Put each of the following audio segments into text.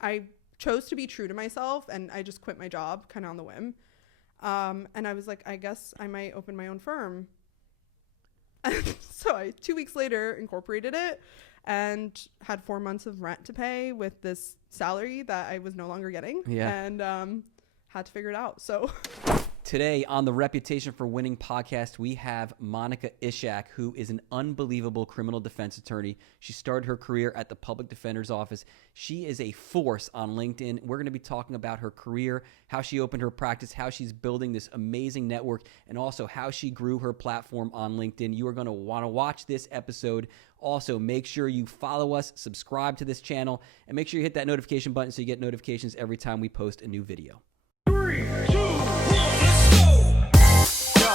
I chose to be true to myself, and I just quit my job kind of on the whim. And I was like, I guess I might open my own firm. And so I 2 weeks later incorporated it and had 4 months of rent to pay with this salary that I was no longer getting. Yeah. And had to figure it out. So today on the Reputation for Winning podcast, we have Monica Ishak, who is an unbelievable criminal defense attorney. She started her career at the Public Defender's Office. She is a force on LinkedIn. We're going to be talking about her career, how she opened her practice, how she's building this amazing network, and also how she grew her platform on LinkedIn. You are going to want to watch this episode. Also, make sure you follow us, subscribe to this channel, and make sure you hit that notification button so you get notifications every time we post a new video. 3, 2, 1, let's go!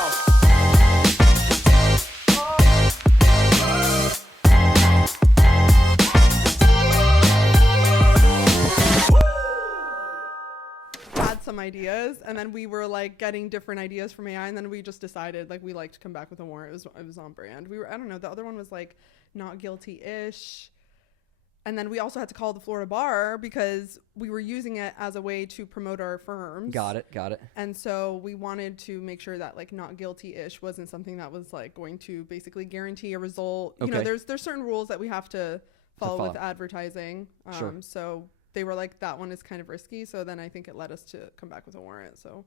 Had some ideas, and then we were like getting different ideas from AI, and then we just decided like we like to come back with a warrant. It was on brand. We were, I don't know, the other one was like not guilty-ish. And then we also had to call the Florida bar because we were using it as a way to promote our firms. Got it. And so we wanted to make sure that like not guilty-ish wasn't something that was like going to basically guarantee a result. Okay. You know, there's certain rules that we have to follow with advertising. Sure. So they were like, that one is kind of risky. So then I think it led us to come back with a warrant. So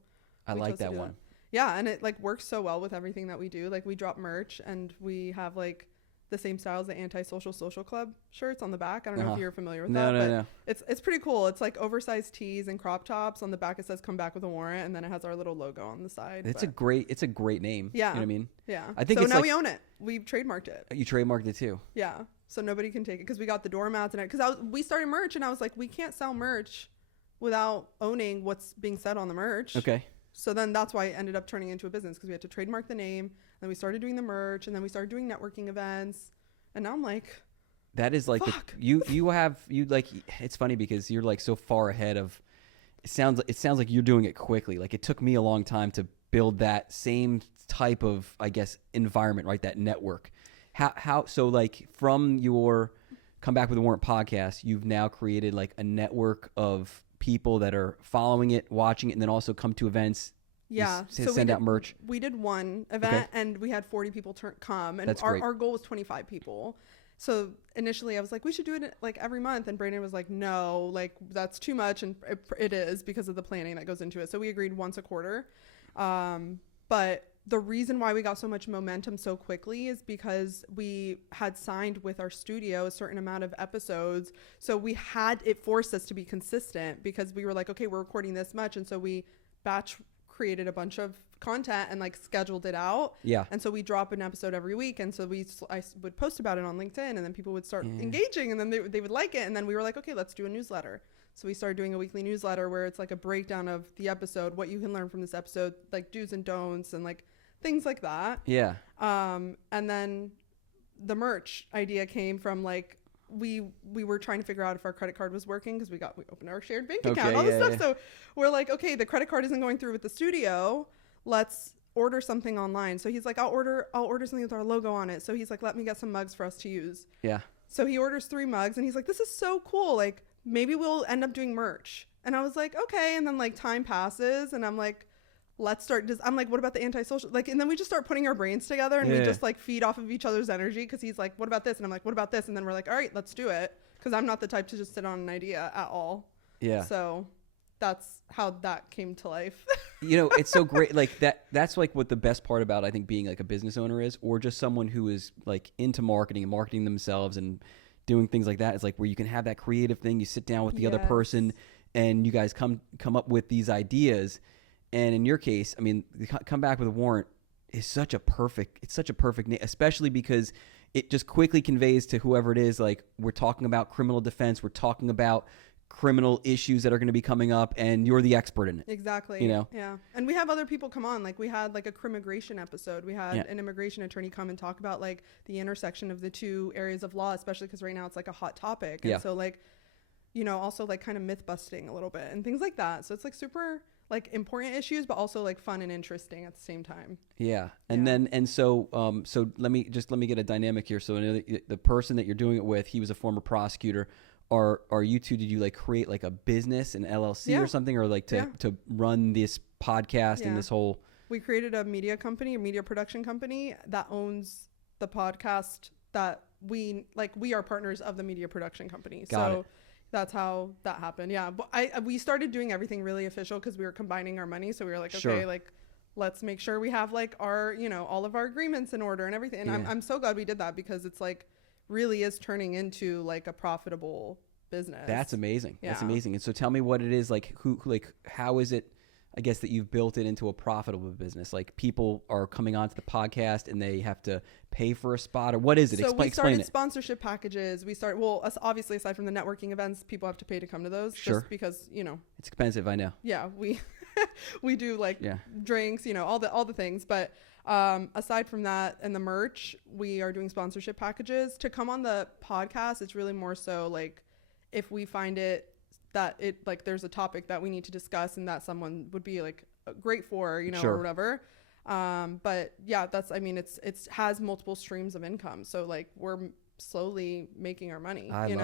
I like that one. Yeah. And it like works so well with everything that we do. Like we drop merch and we have like the same style as the Antisocial Social Club shirts on the back. I don't know if you're familiar with that. No. It's pretty cool. It's like oversized tees and crop tops. On the back it says "Come back with a warrant," and then it has our little logo on the side. It's a great name. Yeah. You know what I mean? Yeah. I think so it's now like, we own it. We've trademarked it. You trademarked it too. Yeah. So nobody can take it because we got the doormats and it. Because we started merch and I was like, we can't sell merch without owning what's being said on the merch. Okay. So then that's why it ended up turning into a business because we had to trademark the name. Then we started doing the merch, and then we started doing networking events. And now I'm like, that is like you like, it's funny because you're like so far ahead of, it sounds like you're doing it quickly. Like it took me a long time to build that same type of, I guess, environment, right? That network. So like from your Come Back with a Warrant podcast, you've now created like a network of people that are following it, watching it, and then also come to events. Yeah. So send out merch. We did one event and we had 40 people come, and our goal was 25 people. So initially I was like, we should do it like every month. And Brandon was like, no, like that's too much. And it is because of the planning that goes into it. So we agreed once a quarter. But the reason why we got so much momentum so quickly is because we had signed with our studio a certain amount of episodes. So it forced us to be consistent because we were like, okay, we're recording this much. And so we batch created a bunch of content and like scheduled it out. Yeah. And so we drop an episode every week. And so I would post about it on LinkedIn, and then people would start engaging, and then they would like it. And then we were like, okay, let's do a newsletter. So we started doing a weekly newsletter where it's like a breakdown of the episode, what you can learn from this episode, like do's and don'ts and like things like that. Yeah. And then the merch idea came from like, we were trying to figure out if our credit card was working because we opened our shared bank account, all this stuff. Yeah. So we're like, okay, the credit card isn't going through with the studio. Let's order something online. So he's like, I'll order something with our logo on it. So he's like, let me get some mugs for us to use. Yeah. So he orders 3 mugs, and he's like, this is so cool. Like maybe we'll end up doing merch. And I was like, okay. And then like time passes, and I'm like, let's start. I'm like, what about the Antisocial? Like, and then we just start putting our brains together, and we just like feed off of each other's energy. Cause he's like, what about this? And I'm like, what about this? And then we're like, all right, let's do it. Cause I'm not the type to just sit on an idea at all. Yeah. So that's how that came to life. You know, it's so great. Like that's like what the best part about, I think, being like a business owner is, or just someone who is like into marketing and marketing themselves and doing things like that. It's like where you can have that creative thing. You sit down with the other person and you guys come up with these ideas. And in your case, I mean, Come Back with a Warrant is such a perfect name, especially because it just quickly conveys to whoever it is, like, we're talking about criminal defense, we're talking about criminal issues that are going to be coming up, and you're the expert in it. Exactly. You know? Yeah. And we have other people come on. Like we had like a crimmigration episode. We had an immigration attorney come and talk about like the intersection of the two areas of law, especially because right now it's like a hot topic. And so like, you know, also like kind of myth busting a little bit and things like that. So it's like super like important issues, but also like fun and interesting at the same time. Yeah. And then, and so let me get a dynamic here. So the person that you're doing it with, he was a former prosecutor. are you two, did you like create like a business, an LLC or something, or like to run this podcast and this whole? We created a media company, a media production company that owns the podcast that we are partners of the media production company. So that's how that happened. Yeah. But we started doing everything really official because we were combining our money. So we were like, okay, like let's make sure we have like our, all of our agreements in order and everything. And I'm so glad we did that because it's like really is turning into like a profitable business. That's amazing. Yeah. That's amazing. And so tell me what it is, like how is it, I guess, that you've built it into a profitable business? Like people are coming onto the podcast and they have to pay for a spot, or what is it? So we started sponsorship packages. Obviously aside from the networking events, people have to pay to come to those just because, it's expensive. I know. Yeah. We do like drinks, all the things. But aside from that and the merch, we are doing sponsorship packages to come on the podcast. It's really more so like if we find it that it like there's a topic that we need to discuss and that someone would be like great for, or whatever. But yeah, it's has multiple streams of income. So like we're slowly making our money. I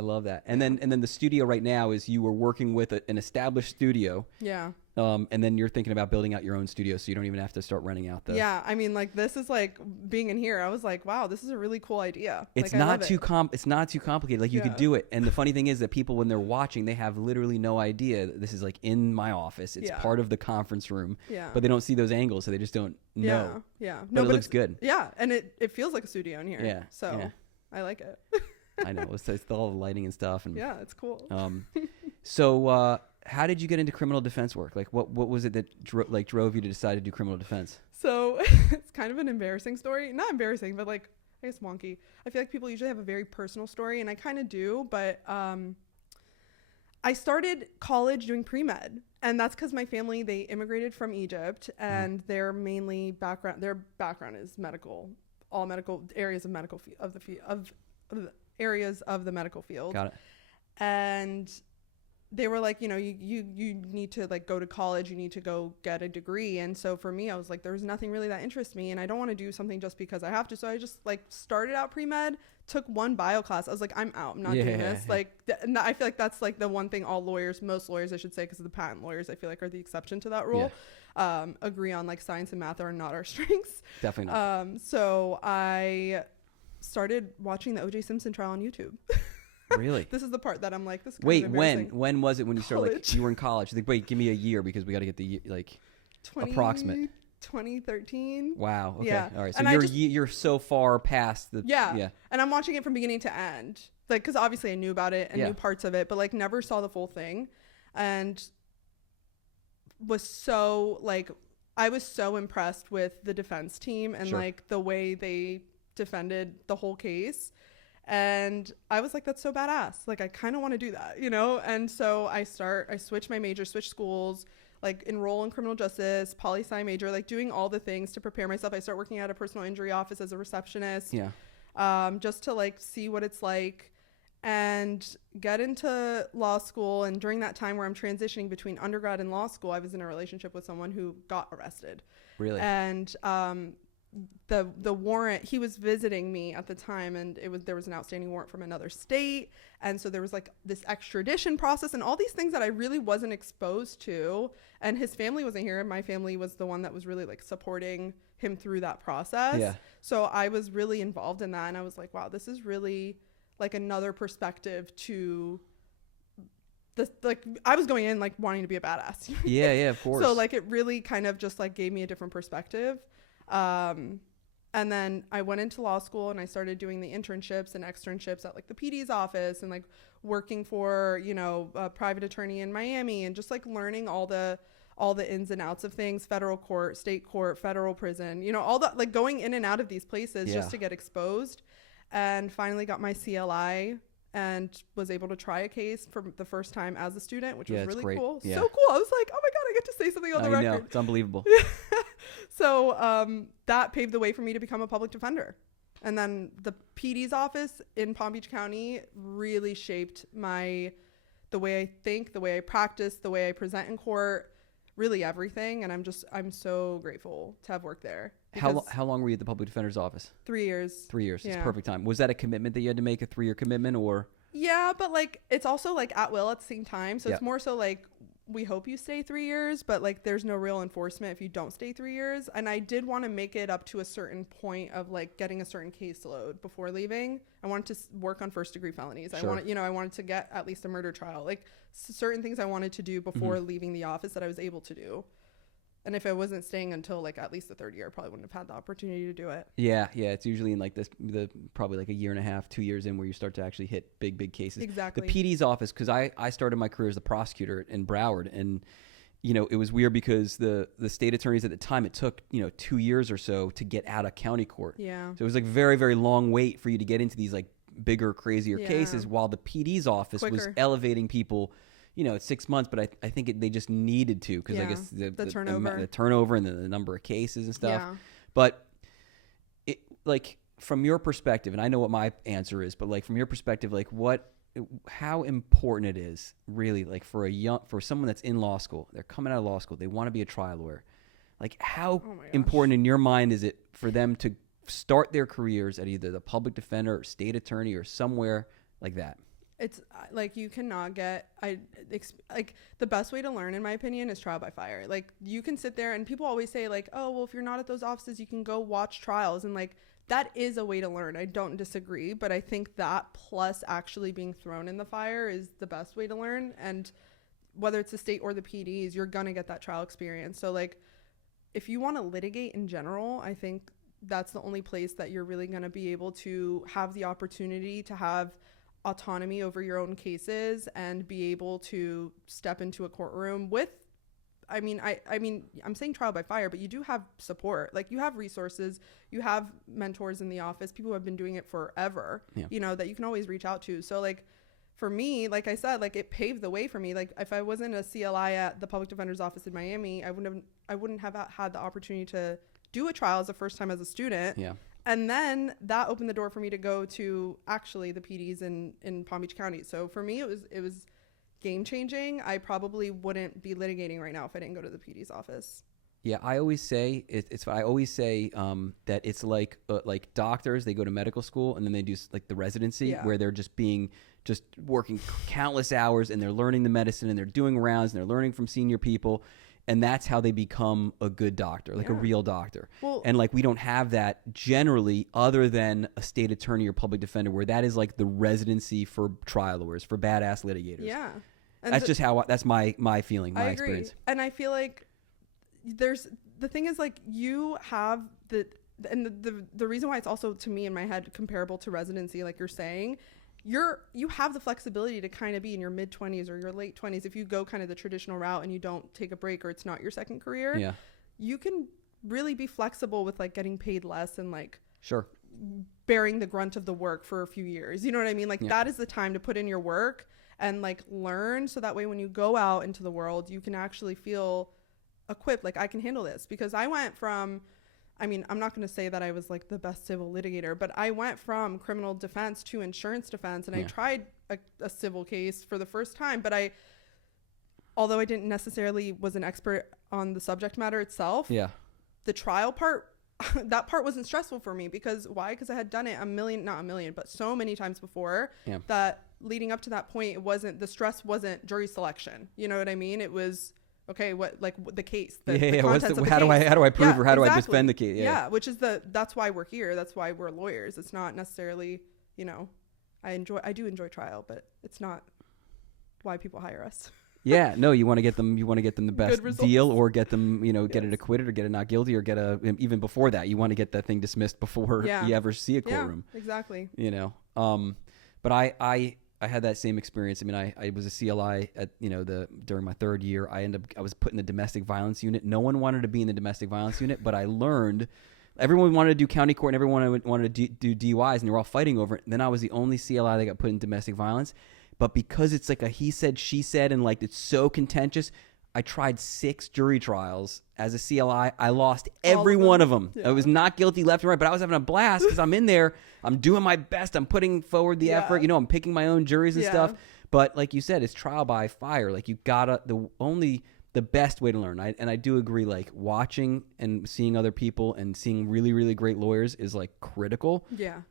love that. And then the studio right now is you were working with an established studio. Yeah. And then you're thinking about building out your own studio so you don't even have to start renting out the. Yeah. I mean, like this is like being in here. I was like, wow, this is a really cool idea. It's not too complicated. Like you could do it. And the funny thing is that people, when they're watching, they have literally no idea that this is like in my office. It's part of the conference room, but they don't see those angles. So they just don't know. Yeah. But it looks good. Yeah. And it feels like a studio in here. Yeah. So I like it. I know. It's all the lighting and stuff. And yeah, it's cool. So how did you get into criminal defense work? Like what was it that drove you to decide to do criminal defense? So it's kind of an embarrassing story. Not embarrassing, but like I guess wonky. I feel like people usually have a very personal story, and I kind of do. But I started college doing pre-med, and that's because my family, they immigrated from Egypt, and their background is medical. All medical areas of medical areas of the medical field. Got it. And they were like, you need to like go to college, you need to go get a degree. And so for me, I was like, there's nothing really that interests me, and I don't want to do something just because I have to. So I just like started out pre-med, took one bio class. I was like, I'm out. I'm not doing this. Like, I feel like that's like the one thing most lawyers, I should say, because the patent lawyers, I feel like, are the exception to that rule. Yeah. Agree on like science and math are not our strengths. Definitely not. So I started watching the O.J. Simpson trial on YouTube. Really? This is the part that I'm like, this is wait, when was it when you started? Like you were in college? Like, wait, give me a year because we got to get the approximate. 2013. Wow. Okay. Yeah. All right. So you're so far past the. Yeah. And I'm watching it from beginning to end, like because obviously I knew about it and knew parts of it, but like never saw the full thing, and was so like I was so impressed with the defense team and like the way they defended the whole case. And I was like, that's so badass. Like, I kind of want to do that, And so I switch my major, switch schools, like enroll in criminal justice, poli-sci major, like doing all the things to prepare myself. I start working at a personal injury office as a receptionist. Yeah. Just to like see what it's like and get into law school. And during that time where I'm transitioning between undergrad and law school, I was in a relationship with someone who got arrested. Really? And, the warrant, he was visiting me at the time, and there was an outstanding warrant from another state, and so there was like this extradition process and all these things that I really wasn't exposed to, and his family wasn't here, and my family was the one that was really like supporting him through that process. Yeah. So I was really involved in that, and I was like, wow, this is really like another perspective to this. Like I was going in like wanting to be a badass. Yeah, of course. So like it really kind of just like gave me a different perspective. And then I went into law school and I started doing the internships and externships at like the PD's office and like working for, a private attorney in Miami and just like learning all the ins and outs of things, federal court, state court, federal prison, all that, like going in and out of these places just to get exposed, and finally got my CLI and was able to try a case for the first time as a student, which was really cool. Yeah. So cool. I was like, oh my God, I get to say something on the record. I know. It's unbelievable. So that paved the way for me to become a public defender. And then the PD's office in Palm Beach County really shaped the way I think, the way I practice, the way I present in court, really everything. And I'm so grateful to have worked there. How long were you at the public defender's office? 3 years. 3 years. Yeah. It's perfect time. Was that a commitment that you had to make, a 3-year commitment, or? Yeah, but like it's also like at will at the same time. So Yeah. it's more so like we hope you stay 3 years, but like there's no real enforcement if you don't stay 3 years. And I did want to make it up to a certain point of like getting a certain caseload before leaving. I wanted to work on first degree felonies. Sure. I wanted to get at least a murder trial. Like certain things I wanted to do before leaving the office that I was able to do. And if I wasn't staying until like at least the 3rd year, I probably wouldn't have had the opportunity to do it. Yeah. It's usually in like the probably like a year and a half, 2 years in where you start to actually hit big cases. Exactly. The PD's office, because I started my career as the prosecutor in Broward, and it was weird because the state attorneys at the time, it took 2 years or so to get out of county court. Yeah. So it was like very, very long wait for you to get into these like bigger, crazier Yeah. cases, while the PD's office was Quicker. elevating people. It's 6 months, but I think they just needed to, because I Yeah, guess the turnover. the turnover and the number of cases and stuff. Yeah. But it, like, from your perspective, and I know what my answer is, but like from your perspective, like how important it is really, like for someone that's in law school, they're coming out of law school, they want to be a trial lawyer. Like how Oh my gosh. important in your mind is it for them to start their careers at either the public defender or state attorney or somewhere like that? It's like you cannot get like the best way to learn, in my opinion, is trial by fire. Like you can sit there, and people always say like, oh well, if you're not at those offices, you can go watch trials, and like that is a way to learn. I don't disagree, but I think that plus actually being thrown in the fire is the best way to learn. And whether it's the state or the PDs, you're gonna get that trial experience. So like if you want to litigate in general, I think that's the only place that you're really going to be able to have the opportunity to have autonomy over your own cases and be able to step into a courtroom with, I mean, I'm saying trial by fire, but you do have support. Like you have resources, you have mentors in the office, people who have been doing it forever, that you can always reach out to. So like for me, like I said, like it paved the way for me. Like if I wasn't a CLI at the public defender's office in Miami, I wouldn't have had the opportunity to do a trial as the first time as a student. Yeah. And then that opened the door for me to go to actually the PDs in Palm Beach County. So for me, it was game changing. I probably wouldn't be litigating right now if I didn't go to the PD's office. Yeah, I always say that it's like doctors, they go to medical school and then they do like the residency where they're just working countless hours and they're learning the medicine and they're doing rounds and they're learning from senior people. And that's how they become a good doctor, like a real doctor. Well, and like we don't have that generally other than a state attorney or public defender, where that is like the residency for trial lawyers, for badass litigators. Yeah. And that's just how, that's my feeling, my experience. And I feel like the thing is like you have the reason why it's also to me in my head comparable to residency, like you're saying, you have the flexibility to kind of be in your mid 20s or your late 20s. If you go kind of the traditional route and you don't take a break or it's not your second career, you can really be flexible with like getting paid less and like bearing the grunt of the work for a few years. You know what I mean? Like that is the time to put in your work and like learn. So that way, when you go out into the world, you can actually feel equipped. Like I can handle this, because I went from, I mean, I'm not going to say that I was like the best civil litigator, but I went from criminal defense to insurance defense, and I tried a civil case for the first time. But although I didn't necessarily was an expert on the subject matter itself, the trial part, that part wasn't stressful for me. Because why? Because I had done it not a million, but so many times before that leading up to that point, the stress wasn't jury selection. You know what I mean? It was, okay, what, like the case, the contents of the how case. do I prove or how do I defend the case? Yeah, which is that's why we're here. That's why we're lawyers. It's not necessarily, I do enjoy trial, but it's not why people hire us. Yeah, no, you want to get them the best deal, or get them, get it acquitted or get it not guilty, or even before that, you want to get that thing dismissed before you ever see a courtroom. Yeah, exactly. But I had that same experience. I mean, I was a CLI at, during my 3rd year. I was put in the domestic violence unit. No one wanted to be in the domestic violence unit, but I learned everyone wanted to do county court and everyone wanted to do DUIs, and they were all fighting over it. And then I was the only CLI that got put in domestic violence. But because it's like a he said, she said, and like it's so contentious, I tried 6 jury trials as a CLI. I lost every one of them. I was not guilty left and right, but I was having a blast because I'm in there. I'm doing my best. I'm putting forward the effort. I'm picking my own juries and stuff. But like you said, it's trial by fire. Like you gotta, the best way to learn. And I do agree, like watching and seeing other people and seeing really, really great lawyers is like critical. Yeah.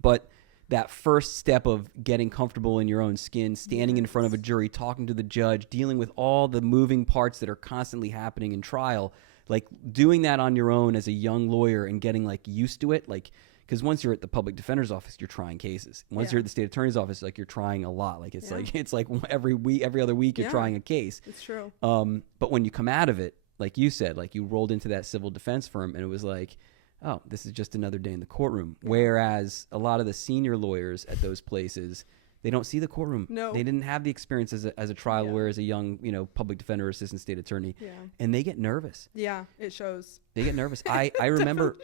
But that first step of getting comfortable in your own skin, standing in front of a jury, talking to the judge, dealing with all the moving parts that are constantly happening in trial, like doing that on your own as a young lawyer and getting like used to it, like, because once you're at the public defender's office, you're trying cases. Once you're at the state attorney's office, like you're trying a lot. Like it's like every week, every other week, you're trying a case. It's true. But when you come out of it, like you said, like you rolled into that civil defense firm, and it was like, oh, this is just another day in the courtroom. Whereas a lot of the senior lawyers at those places, they don't see the courtroom. No. They didn't have the experience as a trial lawyer, as a young, public defender, assistant state attorney. Yeah. And they get nervous. Yeah, it shows. They get nervous. I remember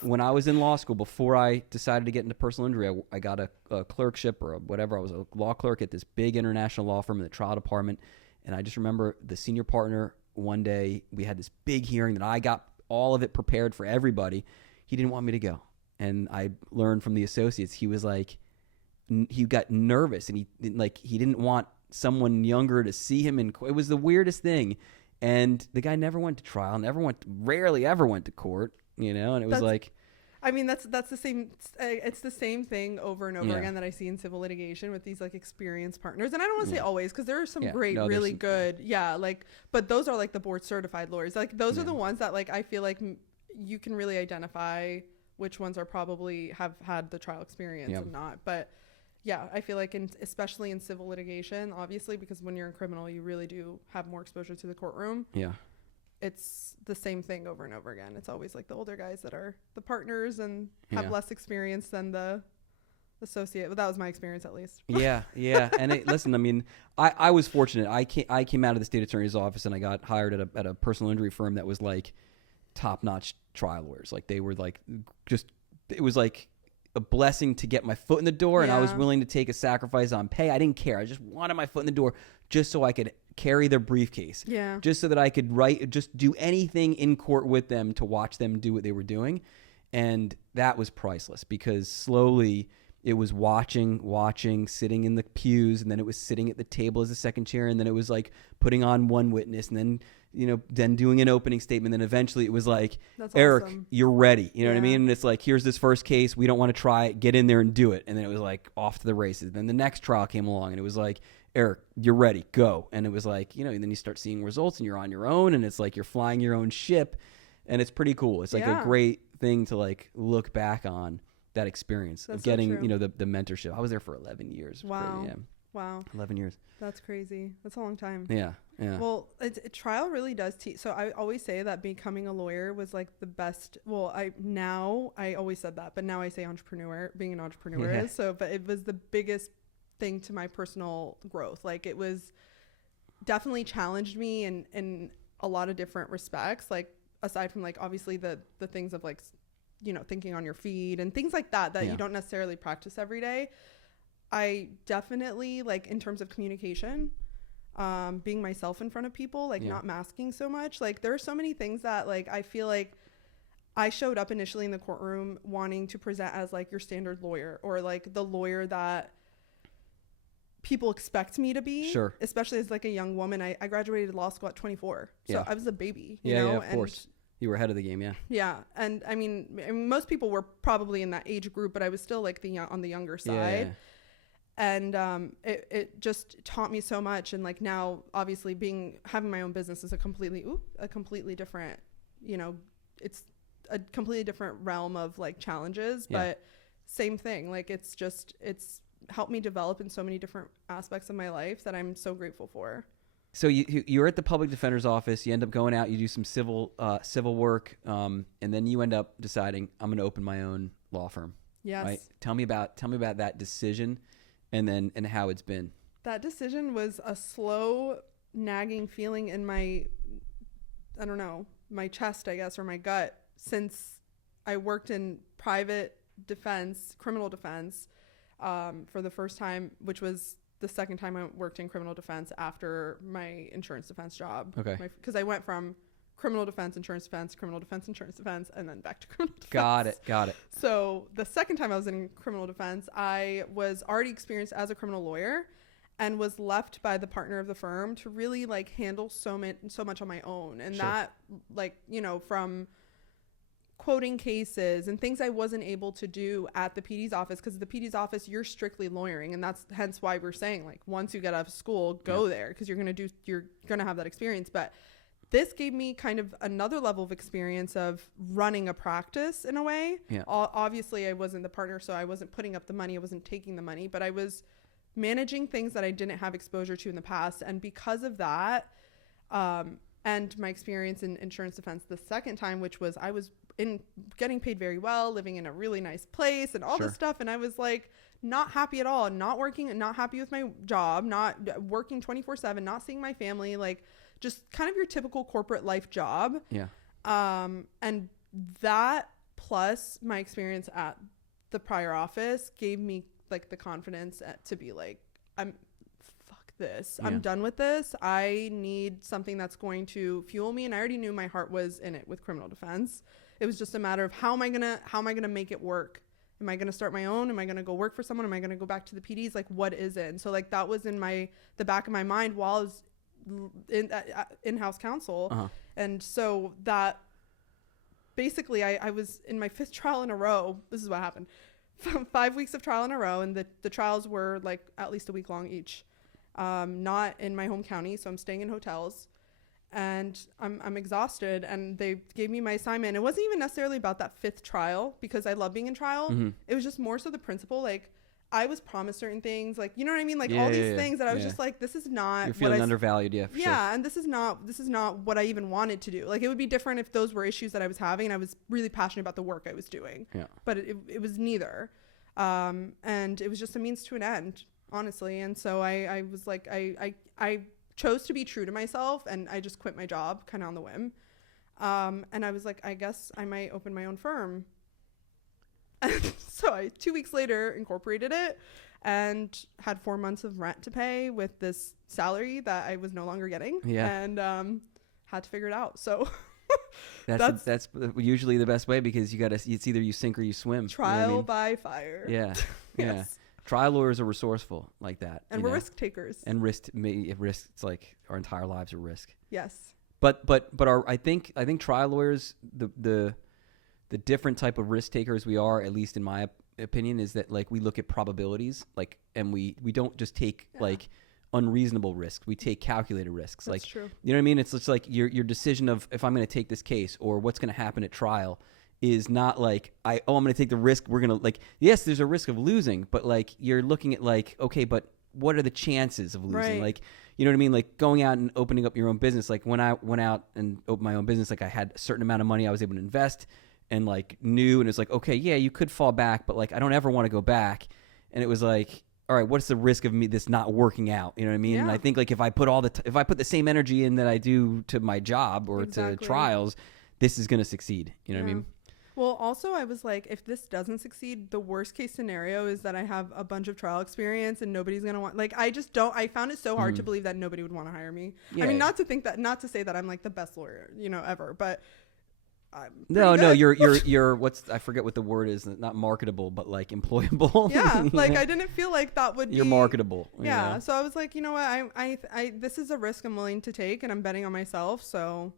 when I was in law school, before I decided to get into personal injury, I got a clerkship or whatever. I was a law clerk at this big international law firm in the trial department. And I just remember the senior partner, one day we had this big hearing that I got all of it prepared for everybody. He didn't want me to go. And I learned from the associates, he was like, he got nervous, and he didn't want someone younger to see him. And it was the weirdest thing. And the guy never went to trial, rarely ever went to court, and it was like, I mean, that's the same. It's the same thing over and over again that I see in civil litigation with these like experienced partners. And I don't want to say always, because there are some great, really good, but those are like the board certified lawyers. Like those are the ones that like I feel like you can really identify which ones are probably have had the trial experience and not. But yeah, I feel like especially in civil litigation, obviously, because when you're in criminal, you really do have more exposure to the courtroom. Yeah. It's the same thing over and over again. It's always like the older guys that are the partners and have less experience than the associate. But that was my experience, at least. Yeah. And listen, I mean, I was fortunate. I came out of the state attorney's office and I got hired at a personal injury firm that was like top-notch trial lawyers. Like they were like it was like a blessing to get my foot in the door, and I was willing to take a sacrifice on pay. I didn't care. I just wanted my foot in the door just so I could carry their briefcase. Yeah. Just so that I could just do anything in court with them to watch them do what they were doing. And that was priceless, because slowly it was watching, sitting in the pews, and then it was sitting at the table as a second chair, and then it was like putting on one witness, and then then doing an opening statement. Then eventually it was like, that's Eric, awesome. You're ready. You know what I mean? And it's like, here's this first case. We don't want to try it. Get in there and do it. And then it was like off to the races. Then the next trial came along, and it was like, Eric, you're ready. Go. And it was like, and then you start seeing results, and you're on your own, and it's like you're flying your own ship, and it's pretty cool. It's like a great thing to like look back on that experience of getting, the mentorship. I was there for 11 years. Wow. Crazy, Wow. 11 years. That's crazy. That's a long time. Yeah. Well, trial really does teach. So I always say that becoming a lawyer was like the best. Well, I always said that, but now I say being an entrepreneur is. So, but it was the biggest thing to my personal growth. Like it was definitely challenged me in a lot of different respects. Like aside from like, obviously the things of like, thinking on your feet and things like that you don't necessarily practice every day. I definitely, like, in terms of communication, being myself in front of people, like not masking so much. Like there are so many things that like I feel like I showed up initially in the courtroom wanting to present as like your standard lawyer, or like the lawyer that people expect me to be. Sure. Especially as like a young woman. I graduated law school at 24. So I was a baby, you know? Of course. You were ahead of the game, Yeah. And I mean, most people were probably in that age group, but I was still like on the younger side. Yeah. And it just taught me so much. And like now, obviously, having my own business is a completely different, it's a completely different realm of like challenges, but same thing. Like it's helped me develop in so many different aspects of my life that I'm so grateful for. So you're at the public defender's office. You end up going out. You do some civil work, and then you end up deciding I'm going to open my own law firm. Yes. Right? Tell me about that decision. And how it's been. That decision was a slow nagging feeling in my chest, I guess, or my gut, since I worked in private defense, criminal defense, for the first time, which was the second time I worked in criminal defense after my insurance defense job. Okay. Because I went from criminal defense, insurance defense, and then back to criminal defense. Got it. So the second time I was in criminal defense, I was already experienced as a criminal lawyer and was left by the partner of the firm to really like handle so much on my own. And that, like, from quoting cases and things I wasn't able to do at the PD's office, because the PD's office, you're strictly lawyering, and that's hence why we're saying, like, once you get out of school, go there, because you're gonna have that experience. But this gave me kind of another level of experience of running a practice in a way. Yeah. Obviously, I wasn't the partner, so I wasn't putting up the money, I wasn't taking the money, but I was managing things that I didn't have exposure to in the past. And because of that, and my experience in insurance defense the second time, which was I was getting paid very well, living in a really nice place and all this stuff. And I was like, not happy at all, not working, not happy with my job, not working 24/7, not seeing my family, like just kind of your typical corporate life job. Yeah. And that plus my experience at the prior office gave me like the confidence to be like, I'm done with this. I need something that's going to fuel me. And I already knew my heart was in it with criminal defense. It was just a matter of how am I gonna make it work? Am I gonna start my own? Am I gonna go work for someone? Am I gonna go back to the PDs? Like, what is it? And so like that was in the back of my mind while I was in-house counsel. And so that basically I was in my 5th trial in a row. This is what happened. 5 weeks of trial in a row, and the trials were like at least a week long each. Not in my home county, so I'm staying in hotels, and I'm exhausted, and they gave me my assignment. It wasn't even necessarily about that 5th trial, because I love being in trial. It was just more so the principle, like I was promised certain things, like, you know what I mean, like all these things that I was just like, this is not, you're feeling undervalued. Sure. And this is not what I even wanted to do. Like, it would be different if those were issues that I was having and I was really passionate about the work I was doing. But it was neither, and it was just a means to an end, honestly. And so I was like, I chose to be true to myself, and I just quit my job kind of on the whim. And I was like, I guess I might open my own firm. And so I 2 weeks later incorporated it and had 4 months of rent to pay with this salary that I was no longer getting. And had to figure it out. So that's usually the best way, because it's either you sink or you swim. Trial by fire. Yes. Trial lawyers are resourceful like that, and we're risk takers. And risk, it's like our entire lives are risk. Yes. But I think trial lawyers, the different type of risk takers we are, at least in my opinion, is that like we look at probabilities, like, and we don't just take like unreasonable risks. We take calculated risks. That's like, true. You know what I mean? It's just like your decision of if I'm going to take this case or what's going to happen at trial is not like I'm going to take the risk. We're going to, like, yes, there's a risk of losing, but like you're looking at like, okay, but what are the chances of losing? Right. Like, you know what I mean? Like going out and opening up your own business. Like when I went out and opened my own business, like I had a certain amount of money I was able to invest and like knew, and it's like, okay, yeah, you could fall back, but like I don't ever want to go back. And it was like, all right, what's the risk of me this not working out? You know what I mean? Yeah. And I think like if I put if I put the same energy in that I do to my job or to trials, this is going to succeed. You know what I mean? Well, also I was like, if this doesn't succeed, the worst case scenario is that I have a bunch of trial experience and nobody's going to want, like, I found it so hard to believe that nobody would want to hire me. Yeah, I mean, not to say that I'm like the best lawyer, ever, but no, you're I forget what the word is, not marketable, but like employable. Yeah. Like I didn't feel like that would you're marketable. Yeah. You know? So I was like, you know what? I this is a risk I'm willing to take, and I'm betting on myself. So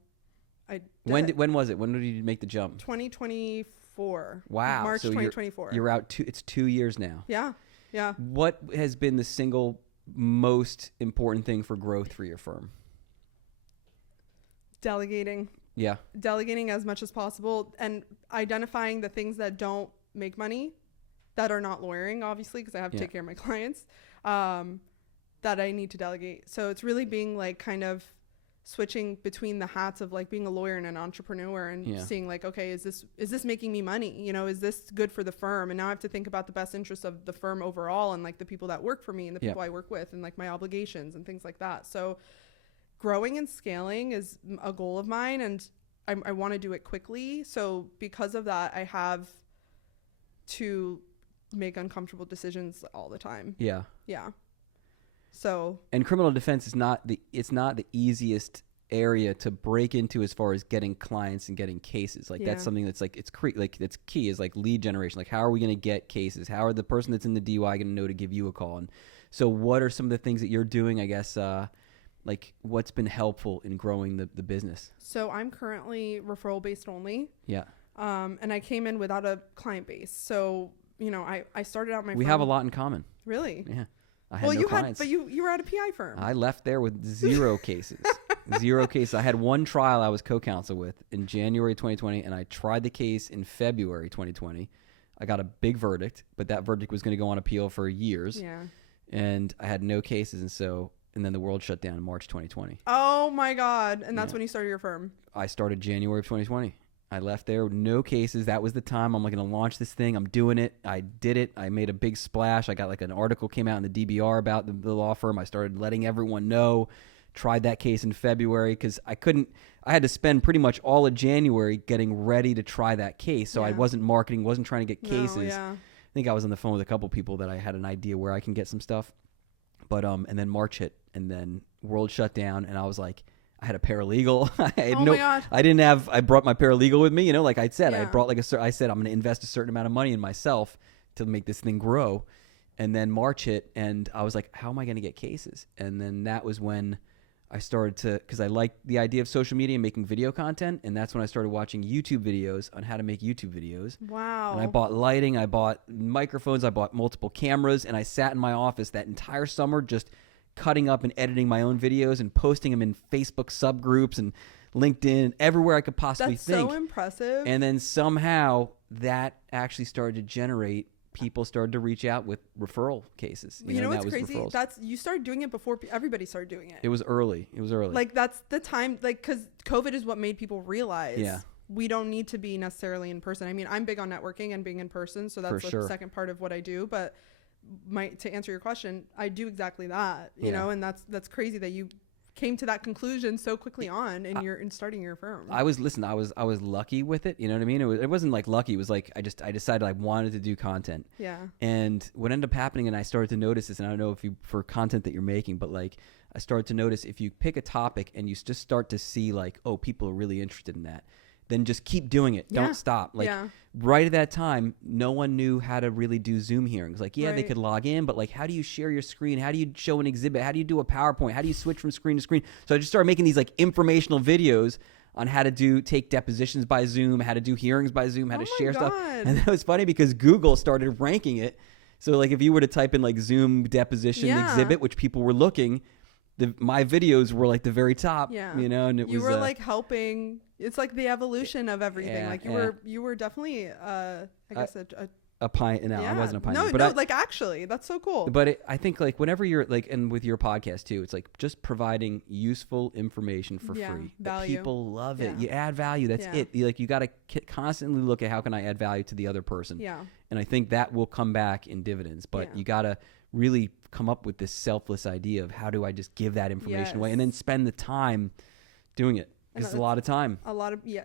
when was it? When did you make the jump? 2024. Wow. March so 2024. You're out it's 2 years now. Yeah. Yeah. What has been the single most important thing for growth for your firm? Delegating. Yeah. Delegating as much as possible and identifying the things that don't make money, that are not lawyering, obviously, because I have to take care of my clients, that I need to delegate. So it's really being like kind of switching between the hats of like being a lawyer and an entrepreneur, and seeing like, okay, is this making me money? Is this good for the firm? And now I have to think about the best interests of the firm overall, and like the people that work for me and the people I work with, and like my obligations and things like that. So growing and scaling is a goal of mine, and I want to do it quickly. So because of that, I have to make uncomfortable decisions all the time. Yeah. Yeah. So, and criminal defense is not the easiest area to break into as far as getting clients and getting cases. Like that's something that's like, that's key, is like lead generation. Like how are we going to get cases? How are the person that's in the DUI going to know to give you a call? And so what are some of the things that you're doing, I guess, like what's been helpful in growing the business? So I'm currently referral based only. Yeah. And I came in without a client base. So, you know, I started out my We firm. have a lot in common. Really? Yeah. I had no clients. But you were at a PI firm. I left there with 0 cases. 0 cases. I had one trial I was co-counsel with in January 2020, and I tried the case in February 2020. I got a big verdict, but that verdict was going to go on appeal for years. Yeah. And I had no cases, and then the world shut down in March 2020. Oh my God. And that's when you started your firm. I started January of 2020. I left there with no cases. That was the time I'm like going to launch this thing. I'm doing it. I did it. I made a big splash. I got like an article came out in the DBR about the law firm. I started letting everyone know. Tried that case in February because I had to spend pretty much all of January getting ready to try that case. So I wasn't marketing, wasn't trying to get cases. I think I was on the phone with a couple people that I had an idea where I can get some stuff. But and then March hit, and then world shut down, and I was like, I had a paralegal. My God. I brought my paralegal with me, you know, like I said, I brought I said, I'm going to invest a certain amount of money in myself to make this thing grow. And then March hit, and I was like, how am I going to get cases? And then that was when I started to, because I liked the idea of social media and making video content. And that's when I started watching YouTube videos on how to make YouTube videos. Wow. And I bought lighting, I bought microphones, I bought multiple cameras, and I sat in my office that entire summer just cutting up and editing my own videos and posting them in Facebook subgroups and LinkedIn, everywhere I could possibly think. That's so impressive. And then somehow that actually started to generate, people started to reach out with referral cases. You know what's crazy? Referrals. You started doing it before everybody started doing it. It was early. Like that's the time, like, because COVID is what made people realize we don't need to be necessarily in person. I mean, I'm big on networking and being in person, so that's the second part of what I do. But to answer your question, I do exactly that, you know, and that's crazy that you came to that conclusion so quickly on in starting your firm. I was lucky with it. You know what I mean? It wasn't like lucky. It was like, I decided I wanted to do content. Yeah. And what ended up happening, and I started to notice this, and I don't know if for content that you're making, but like I started to notice if you pick a topic and you just start to see like, oh, people are really interested in that, then just keep doing it. Don't stop. Like right at that time, no one knew how to really do Zoom hearings. Like, they could log in, but like, how do you share your screen? How do you show an exhibit? How do you do a PowerPoint? How do you switch from screen to screen? So I just started making these like informational videos on how to take depositions by Zoom, how to do hearings by Zoom, how to share stuff. And that was funny because Google started ranking it. So like if you were to type in like Zoom deposition exhibit, which people were looking, my videos were like the very top, you know, and you were like helping. It's like the evolution of everything. Like you were definitely, I guess a pioneer. No, I wasn't a pioneer. No, like actually, that's so cool. But I think like whenever you're like, and with your podcast too, it's like just providing useful information for free. Value. People love it. You add value. That's it. You got to constantly look at how can I add value to the other person. Yeah. And I think that will come back in dividends. But you got to really come up with this selfless idea of how do I just give that information away, and then spend the time doing it. It's a lot of time.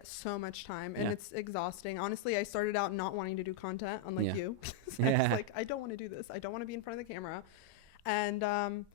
So much time. And it's exhausting. Honestly, I started out not wanting to do content, unlike you. I was like, I don't want to do this. I don't want to be in front of the camera. And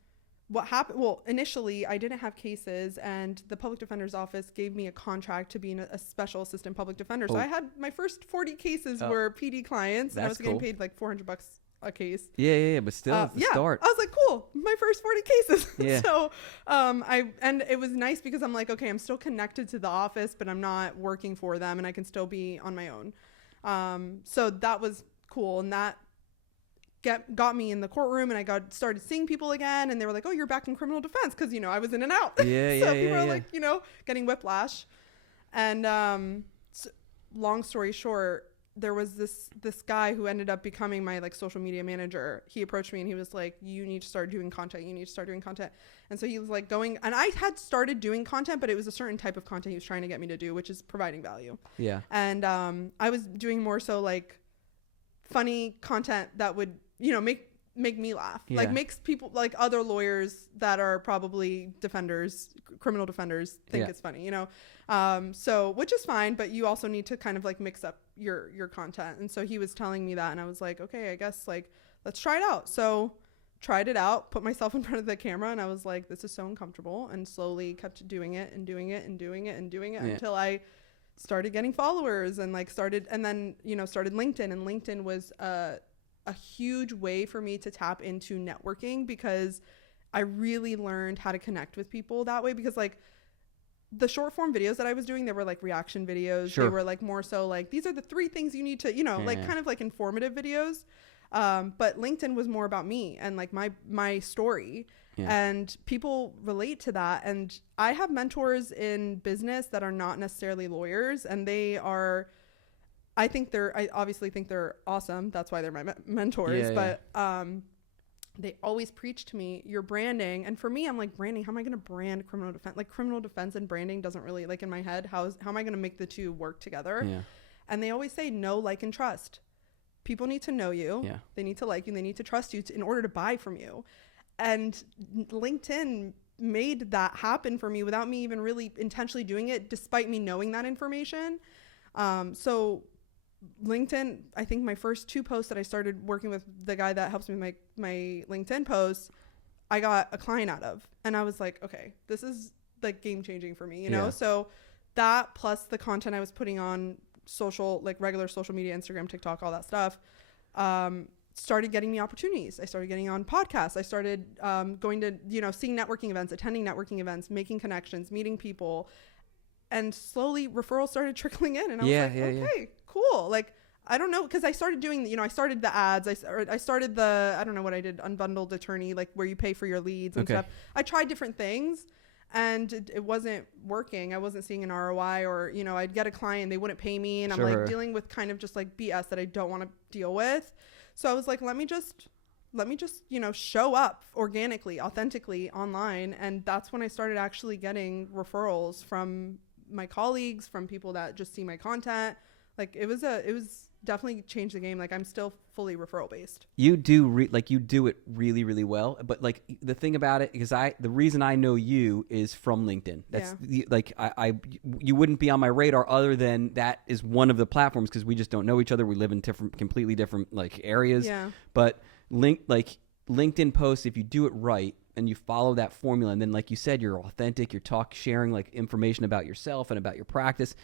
what happened, initially I didn't have cases, and the public defender's office gave me a contract to be a special assistant public defender. So I had my first 40 cases were PD clients, and I was getting paid like $400 a case. But still it's the start. I was like, cool, my first 40 cases. So and it was nice because I'm like, okay, I'm still connected to the office, but I'm not working for them, and I can still be on my own. So that was cool, and that got me in the courtroom, and I started seeing people again, and they were like, oh, you're back in criminal defense, because I was in and out. So people are like, getting whiplash. And so, long story short, there was this guy who ended up becoming my like social media manager. He approached me and he was like, you need to start doing content. And so he was like going, and I had started doing content, but it was a certain type of content he was trying to get me to do, which is providing value. Yeah. And I was doing more so like funny content that would, make me laugh. Like makes people, like other lawyers that are probably criminal defenders think it's funny, so, which is fine, but you also need to kind of like mix up your content. And so he was telling me that, and I was like, okay, I guess like, let's try it out. So tried it out, put myself in front of the camera, and I was like, this is so uncomfortable, and slowly kept doing it and doing it and doing it and doing it until I started getting followers, and like started LinkedIn, and LinkedIn was a huge way for me to tap into networking, because I really learned how to connect with people that way. Because like the short form videos that I was doing, they were like reaction videos. Sure. They were like more so like, these are the 3 things you need to, like kind of like informative videos. But LinkedIn was more about me and like my story. Yeah. And people relate to that. And I have mentors in business that are not necessarily lawyers, and I obviously think they're awesome. That's why they're my mentors. Yeah, but they always preach to me, your branding. And for me, I'm like, branding, how am I going to brand criminal defense? Like criminal defense and branding doesn't really, like in my head, how am I going to make the two work together? Yeah. And they always say, know, like, and trust. People need to know you. Yeah. They need to like you. They need to trust you in order to buy from you. And LinkedIn made that happen for me without me even really intentionally doing it, despite me knowing that information. So LinkedIn, I think my first 2 posts that I started working with the guy that helps me with my LinkedIn posts, I got a client out of. And I was like, okay, this is like game changing for me, you know? So that plus the content I was putting on social, like regular social media, Instagram, TikTok, all that stuff, started getting me opportunities. I started getting on podcasts. I started going to, seeing networking events, attending networking events, making connections, meeting people. And slowly referrals started trickling in. And I was like, okay, cool. Like, I don't know. Cause I started doing, I started the ads. I started I don't know what I did, unbundled attorney, like where you pay for your leads and stuff. I tried different things and it wasn't working. I wasn't seeing an ROI, or, I'd get a client, they wouldn't pay me. And I'm like dealing with kind of just like BS that I don't want to deal with. So I was like, let me just, show up organically, authentically online. And that's when I started actually getting referrals from my colleagues, from people that just see my content. Like it was definitely changed the game. Like I'm still fully referral based. You do you do it really, really well. But like the thing about it, because the reason I know you is from LinkedIn. That's you wouldn't be on my radar other than that is one of the platforms, because we just don't know each other. We live in completely different like areas. Yeah. But LinkedIn posts, if you do it right and you follow that formula, and then like you said, you're authentic, you're sharing like information about yourself and about your practice,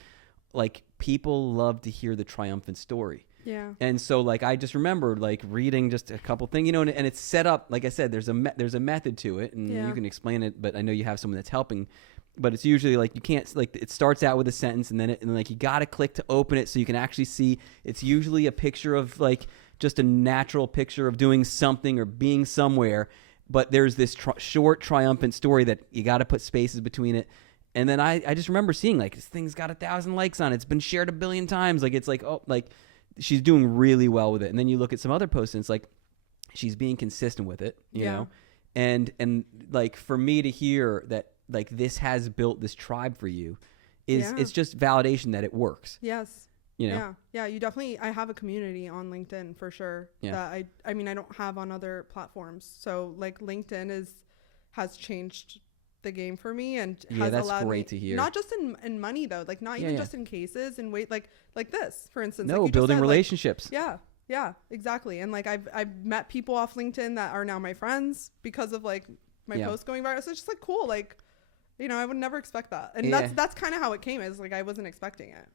like people love to hear the triumphant story. Yeah. And so like I just remember like reading just a couple things, and it's set up, like I said, there's a method to it, and you can explain it, but I know you have someone that's helping. But it's usually like you can't, like it starts out with a sentence, and then like you got to click to open it so you can actually see. It's usually a picture of like just a natural picture of doing something or being somewhere, but there's this short triumphant story that you got to put spaces between it. And then I just remember seeing like this thing's got 1,000 likes on it. It's been shared 1 billion times. Like it's like, oh, like she's doing really well with it. And then you look at some other posts and it's like she's being consistent with it, you know? And like for me to hear that like this has built this tribe for you is it's just validation that it works. Yes. Yeah, you definitely, I have a community on LinkedIn for sure that I mean, I don't have on other platforms. So like LinkedIn has changed the game for me, and has that's allowed great me, to hear. not just in money though, like not even just in cases and like this, for instance. No, like building relationships. Like, yeah, exactly. And like I've met people off LinkedIn that are now my friends because of like my posts going viral. So it's just like cool. Like, I would never expect that. And that's kind of how it came, is like I wasn't expecting it.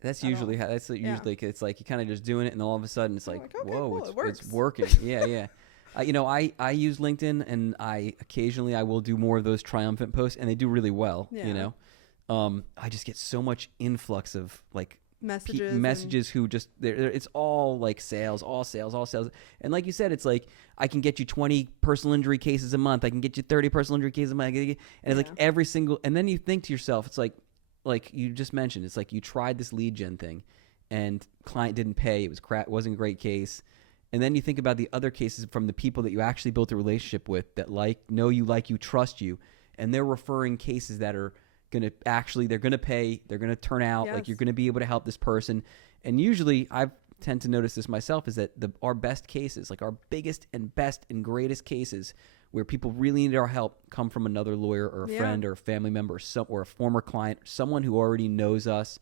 That's usually how. That's usually it's like you kind of just doing it, and all of a sudden it's like, okay, whoa, cool, it's working. Yeah. I use LinkedIn, and I occasionally will do more of those triumphant posts, and they do really well. Yeah. I just get so much influx of like messages who just it's all like sales, and like you said, it's like I can get you 20 personal injury cases a month, I can get you 30 personal injury cases a month, and it's like every single, and then you think to yourself, it's like you just mentioned, it's like you tried this lead gen thing and client didn't pay, it was crap, wasn't a great case. And then you think about the other cases from the people that you actually built a relationship with, that know you, like you, trust you, and they're referring cases that are going to actually, they're going to pay, they're going to turn out, like you're going to be able to help this person. And usually I tend to notice this myself, is that our best cases, like our biggest and best and greatest cases where people really need our help, come from another lawyer or a friend or a family member or a former client, someone who already knows us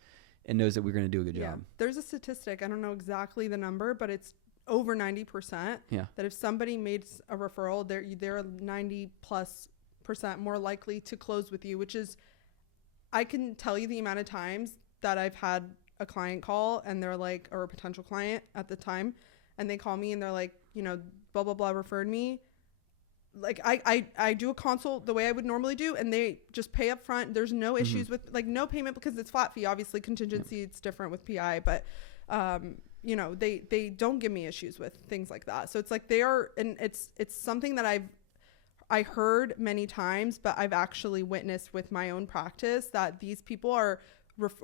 and knows that we're going to do a good job. There's a statistic, I don't know exactly the number, but it's over 90%, that if somebody made a referral, they're 90+% more likely to close with you, which is, I can tell you the amount of times that I've had a client call and they're like, or a potential client at the time, and they call me and they're like, blah, blah, blah referred me. like I do a consult the way I would normally do, and they just pay up front. There's no issues with like no payment because it's flat fee. Obviously contingency, it's different with PI, but you know, they don't give me issues with things like that. So it's like they are, and it's something that I heard many times, but I've actually witnessed with my own practice that these people are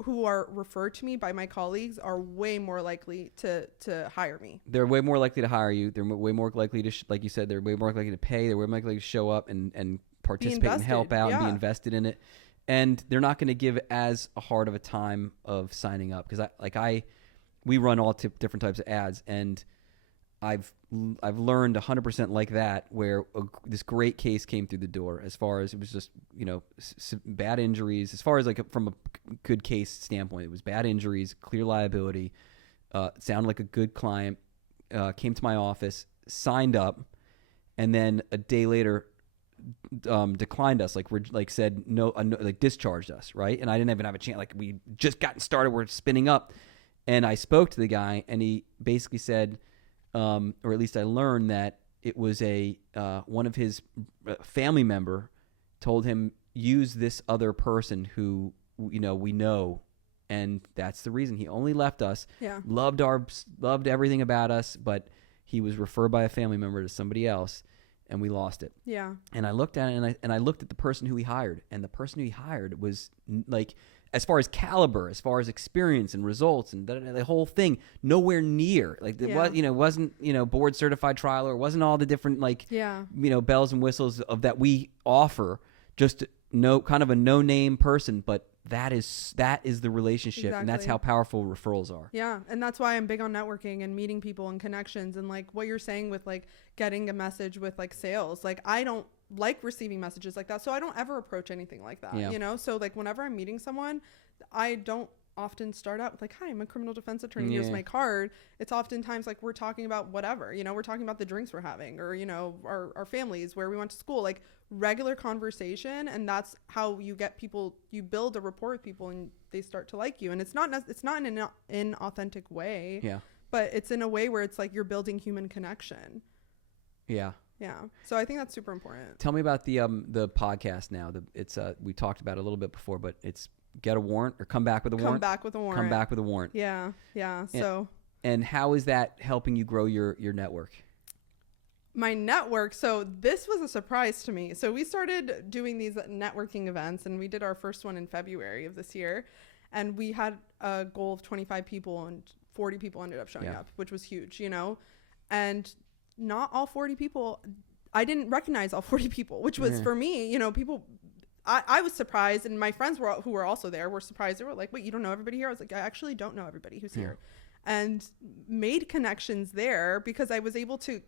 who are referred to me by my colleagues are way more likely to hire me. They're way more likely to hire you. They're way more likely to, like you said, they're way more likely to pay. They're way more likely to show up and participate and help out and be invested in it. And they're not going to give as hard of a time of signing up because we run all different types of ads, and I've learned 100% like that where this great case came through the door as far as it was just, you know, bad injuries. As far as like from a good case standpoint, it was bad injuries, clear liability, sounded like a good client, came to my office, signed up, and then a day later declined us, said no, like discharged us, right? And I didn't even have a chance. Like we just gotten started, we're spinning up, and I spoke to the guy, and he basically said, or at least I learned that it was one of his family member told him use this other person who we know, and that's the reason he only left us. Yeah, loved everything about us, but he was referred by a family member to somebody else, and we lost it. Yeah, and I looked at it, and I looked at the person who he hired, and the person who he hired was like, as far as caliber, as far as experience and results and the whole thing, nowhere near. Like it wasn't board certified trialer. It wasn't all the different bells and whistles of that we offer. Just kind of a no name person, but that is the relationship, exactly. And that's how powerful referrals are. Yeah, and that's why I'm big on networking and meeting people and connections, and like what you're saying with like getting a message with like sales. Like I don't like receiving messages like that, so I don't ever approach anything like that. Yeah. So like whenever I'm meeting someone, I don't often start out with like, hi, I'm a criminal defense attorney, here's my card. It's oftentimes like we're talking about whatever, we're talking about the drinks we're having, or our families, where we went to school, like regular conversation. And that's how you get people, you build a rapport with people, and they start to like you. And it's not in an inauthentic way, but it's in a way where it's like you're building human connection. Yeah. So I think that's super important. Tell me about the podcast now. We talked about it a little bit before, but it's Get a Warrant or Come Back with a Warrant. Come Back with a Warrant. Come Back with a Warrant. Yeah. And how is that helping you grow your network? My network. So this was a surprise to me. So we started doing these networking events, and we did our first one in February of this year. And we had a goal of 25 people, and 40 people ended up showing up, which was huge, and not all 40 people, I didn't recognize all 40 people, which was for me, people, I was surprised, and my friends who were also there were surprised. They were like, wait, you don't know everybody here? I was like, I actually don't know everybody who's here. And made connections there because I was able to,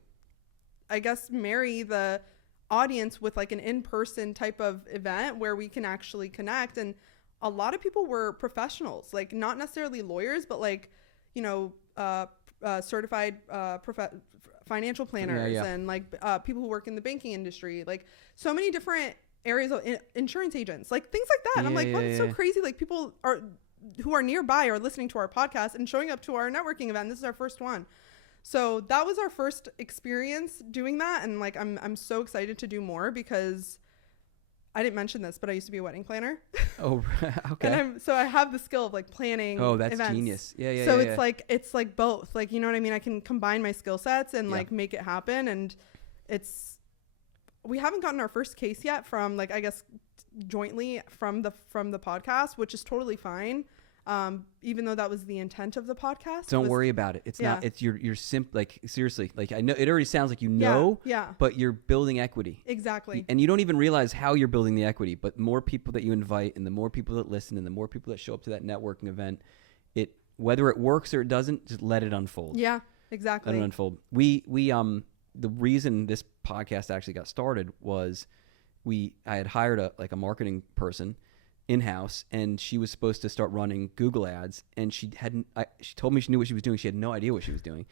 I guess, marry the audience with like an in-person type of event where we can actually connect. And a lot of people were professionals, like not necessarily lawyers, but like, certified financial planners and like people who work in the banking industry, like so many different areas of insurance agents, like things like that. And I'm like, it's so crazy. Like people who are nearby are listening to our podcast and showing up to our networking event. This is our first one. So that was our first experience doing that. And like, I'm so excited to do more because I didn't mention this, but I used to be a wedding planner. Oh, okay. And so I have the skill of like planning. Oh, that's events. Genius. Yeah. So it's like both, like, you know what I mean? I can combine my skill sets and like make it happen. And we haven't gotten our first case yet from like, I guess jointly from the podcast, which is totally fine. Even though that was the intent of the podcast. Don't worry about it. It's not, it's you're like, seriously, like I know it already sounds like, but you're building equity. Exactly. And you don't even realize how you're building the equity, but the more people that you invite and the more people that listen and the more people that show up to that networking event, whether it works or it doesn't, just let it unfold. Yeah, exactly. Let it unfold. The reason this podcast actually got started was I had hired a marketing person in-house, and she was supposed to start running Google ads, and she told me she knew what she was doing. She had no idea what she was doing.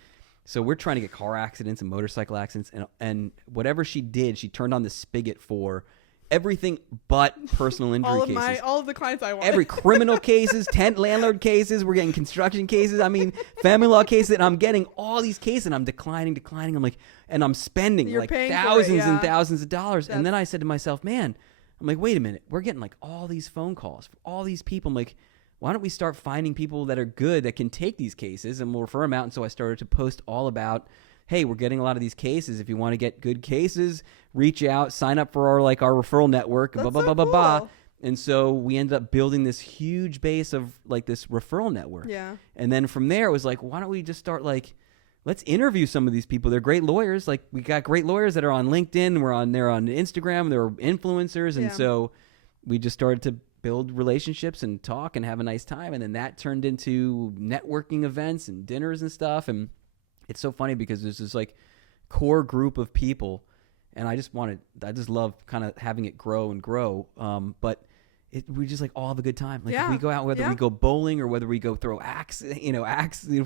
So we're trying to get car accidents and motorcycle accidents, and whatever she did, she turned on the spigot for everything but personal injury cases. All of the clients I want. Every criminal cases, tent landlord cases, we're getting construction cases. I mean, family law cases, and I'm getting all these cases, and I'm declining. I'm like, and I'm spending You're like paying for it, thousands and yeah. thousands of dollars. And then I said to myself, man, I'm like, wait a minute, we're getting like all these phone calls from all these people. I'm like, why don't we start finding people that are good that can take these cases, and we'll refer them out. And so I started to post all about, hey, we're getting a lot of these cases. If you want to get good cases, reach out, sign up for our referral network, That's blah, blah, so blah, blah, blah. cool. And so we ended up building this huge base of like this referral network. Yeah. And then from there, it was like, why don't we just start like, let's interview some of these people. They're great lawyers. Like we got great lawyers that are on LinkedIn. They're on Instagram. They're influencers. And Yeah. so we just started to build relationships and talk and have a nice time. And then that turned into networking events and dinners and stuff. And it's so funny because there's this like core group of people, and I just love kind of having it grow and grow. But we just like all have a good time. Like if we go out, whether we go bowling or whether we go throw axe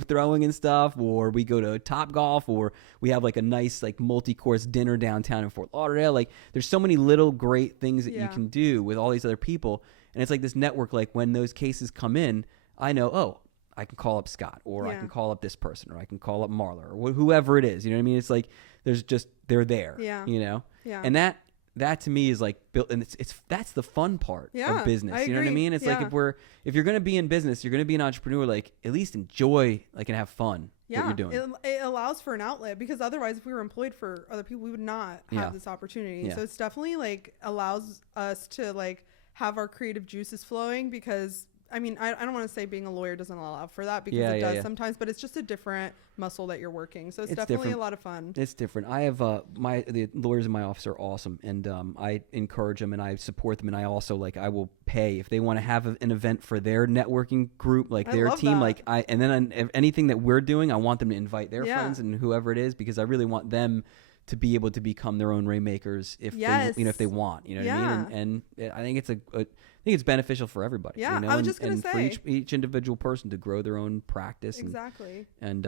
throwing and stuff, or we go to Top Golf, or we have like a nice like multi-course dinner downtown in Fort Lauderdale. Like there's so many little great things that you can do with all these other people. And it's like this network, like when those cases come in, I know, oh, I can call up Scott, or I can call up this person, or I can call up Marla, or whoever it is. You know what I mean? It's like they're there. Yeah. You know. Yeah. And that to me is like built, and that's the fun part of business. You know what I mean? It's like if you're gonna be in business, you're gonna be an entrepreneur. Like at least enjoy, like, and have fun. What you're doing. It allows for an outlet, because otherwise, if we were employed for other people, we would not have this opportunity. So it's definitely like allows us to like have our creative juices flowing, because I mean, I don't want to say being a lawyer doesn't allow for that, because it does sometimes, but it's just a different muscle that you're working. So it's definitely different. a lot of fun. It's different. I have the lawyers in my office are awesome, and I encourage them and I support them, and I also I will pay if they want to have an event for their networking group, like their team, that. And then if anything that we're doing, I want them to invite their friends and whoever it is, because I really want them to be able to become their own Rainmakers if they want, you know what I mean? And I think it's beneficial for everybody. Yeah, you know? I was just gonna say, for each individual person to grow their own practice. Exactly. And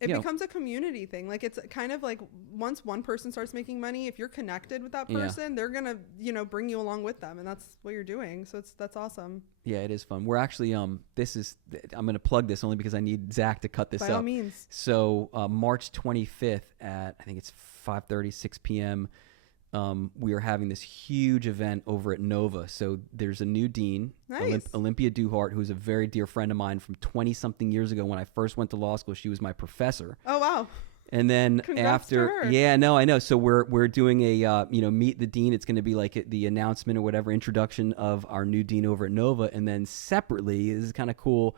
it becomes a community thing. Like it's kind of like once one person starts making money, if you're connected with that person, they're gonna bring you along with them, and that's what you're doing. So that's awesome. Yeah, it is fun. We're actually I'm gonna plug this only because I need Zach to cut this up. By all means. So March 25th at I think it's 5:30, 6 p.m. We are having this huge event over at Nova. So there's a new dean, nice. Olympia Duhart, who's a very dear friend of mine from 20-something years ago when I first went to law school. She was my professor. Oh, wow. And then Congrats to her. yeah, no, I know. So we're doing a meet the dean. It's going to be like the announcement or whatever, introduction of our new dean over at Nova, and then separately, this is kind of cool.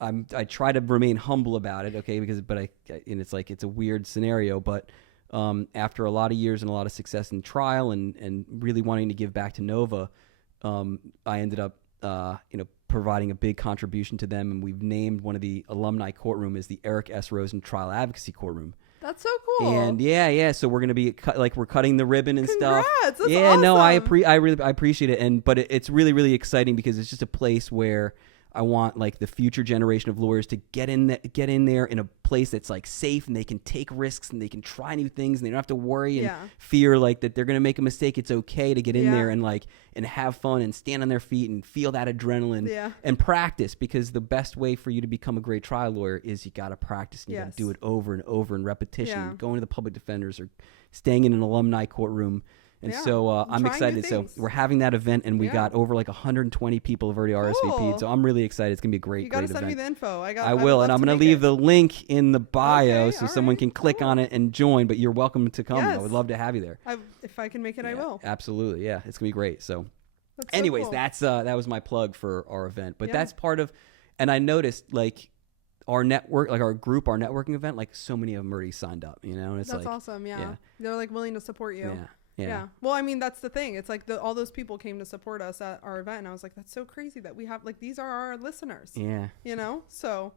I try to remain humble about it, okay? And it's like it's a weird scenario, but after a lot of years and a lot of success in trial and really wanting to give back to Nova, I ended up providing a big contribution to them, and we've named one of the alumni courtroom as the Eric S. Rosen Trial Advocacy Courtroom. That's so cool. And so we're gonna be we're cutting the ribbon and stuff. Congrats, that's yeah, awesome. no, I really appreciate it, but it's really, really exciting because it's just a place where I want like the future generation of lawyers to get in there in a place that's like safe, and they can take risks and they can try new things, and they don't have to worry and fear like that they're going to make a mistake. It's okay to get in there and have fun and stand on their feet and feel that adrenaline and practice, because the best way for you to become a great trial lawyer is you got to practice, and you got to do it over and over in repetition, going to the public defenders or staying in an alumni courtroom. And so I'm excited. So we're having that event, and we got over like 120 people have already RSVP'd. So I'm really excited. It's going to be a great event. You got to send me the info. I will, and I'm going to leave the link in the bio so someone can click on it and join, but you're welcome to come. I would love to have you there. If I can make it, I will. Absolutely. Yeah, it's going to be great. So anyways, cool. That was my plug for our event. But that's part of, and I noticed like our network, like our group, our networking event, like so many of them already signed up, and it's that's awesome. Yeah. They're like willing to support you. Yeah. Well, I mean, that's the thing. It's like all those people came to support us at our event, and I was like, that's so crazy that we have like these are our listeners. Yeah. So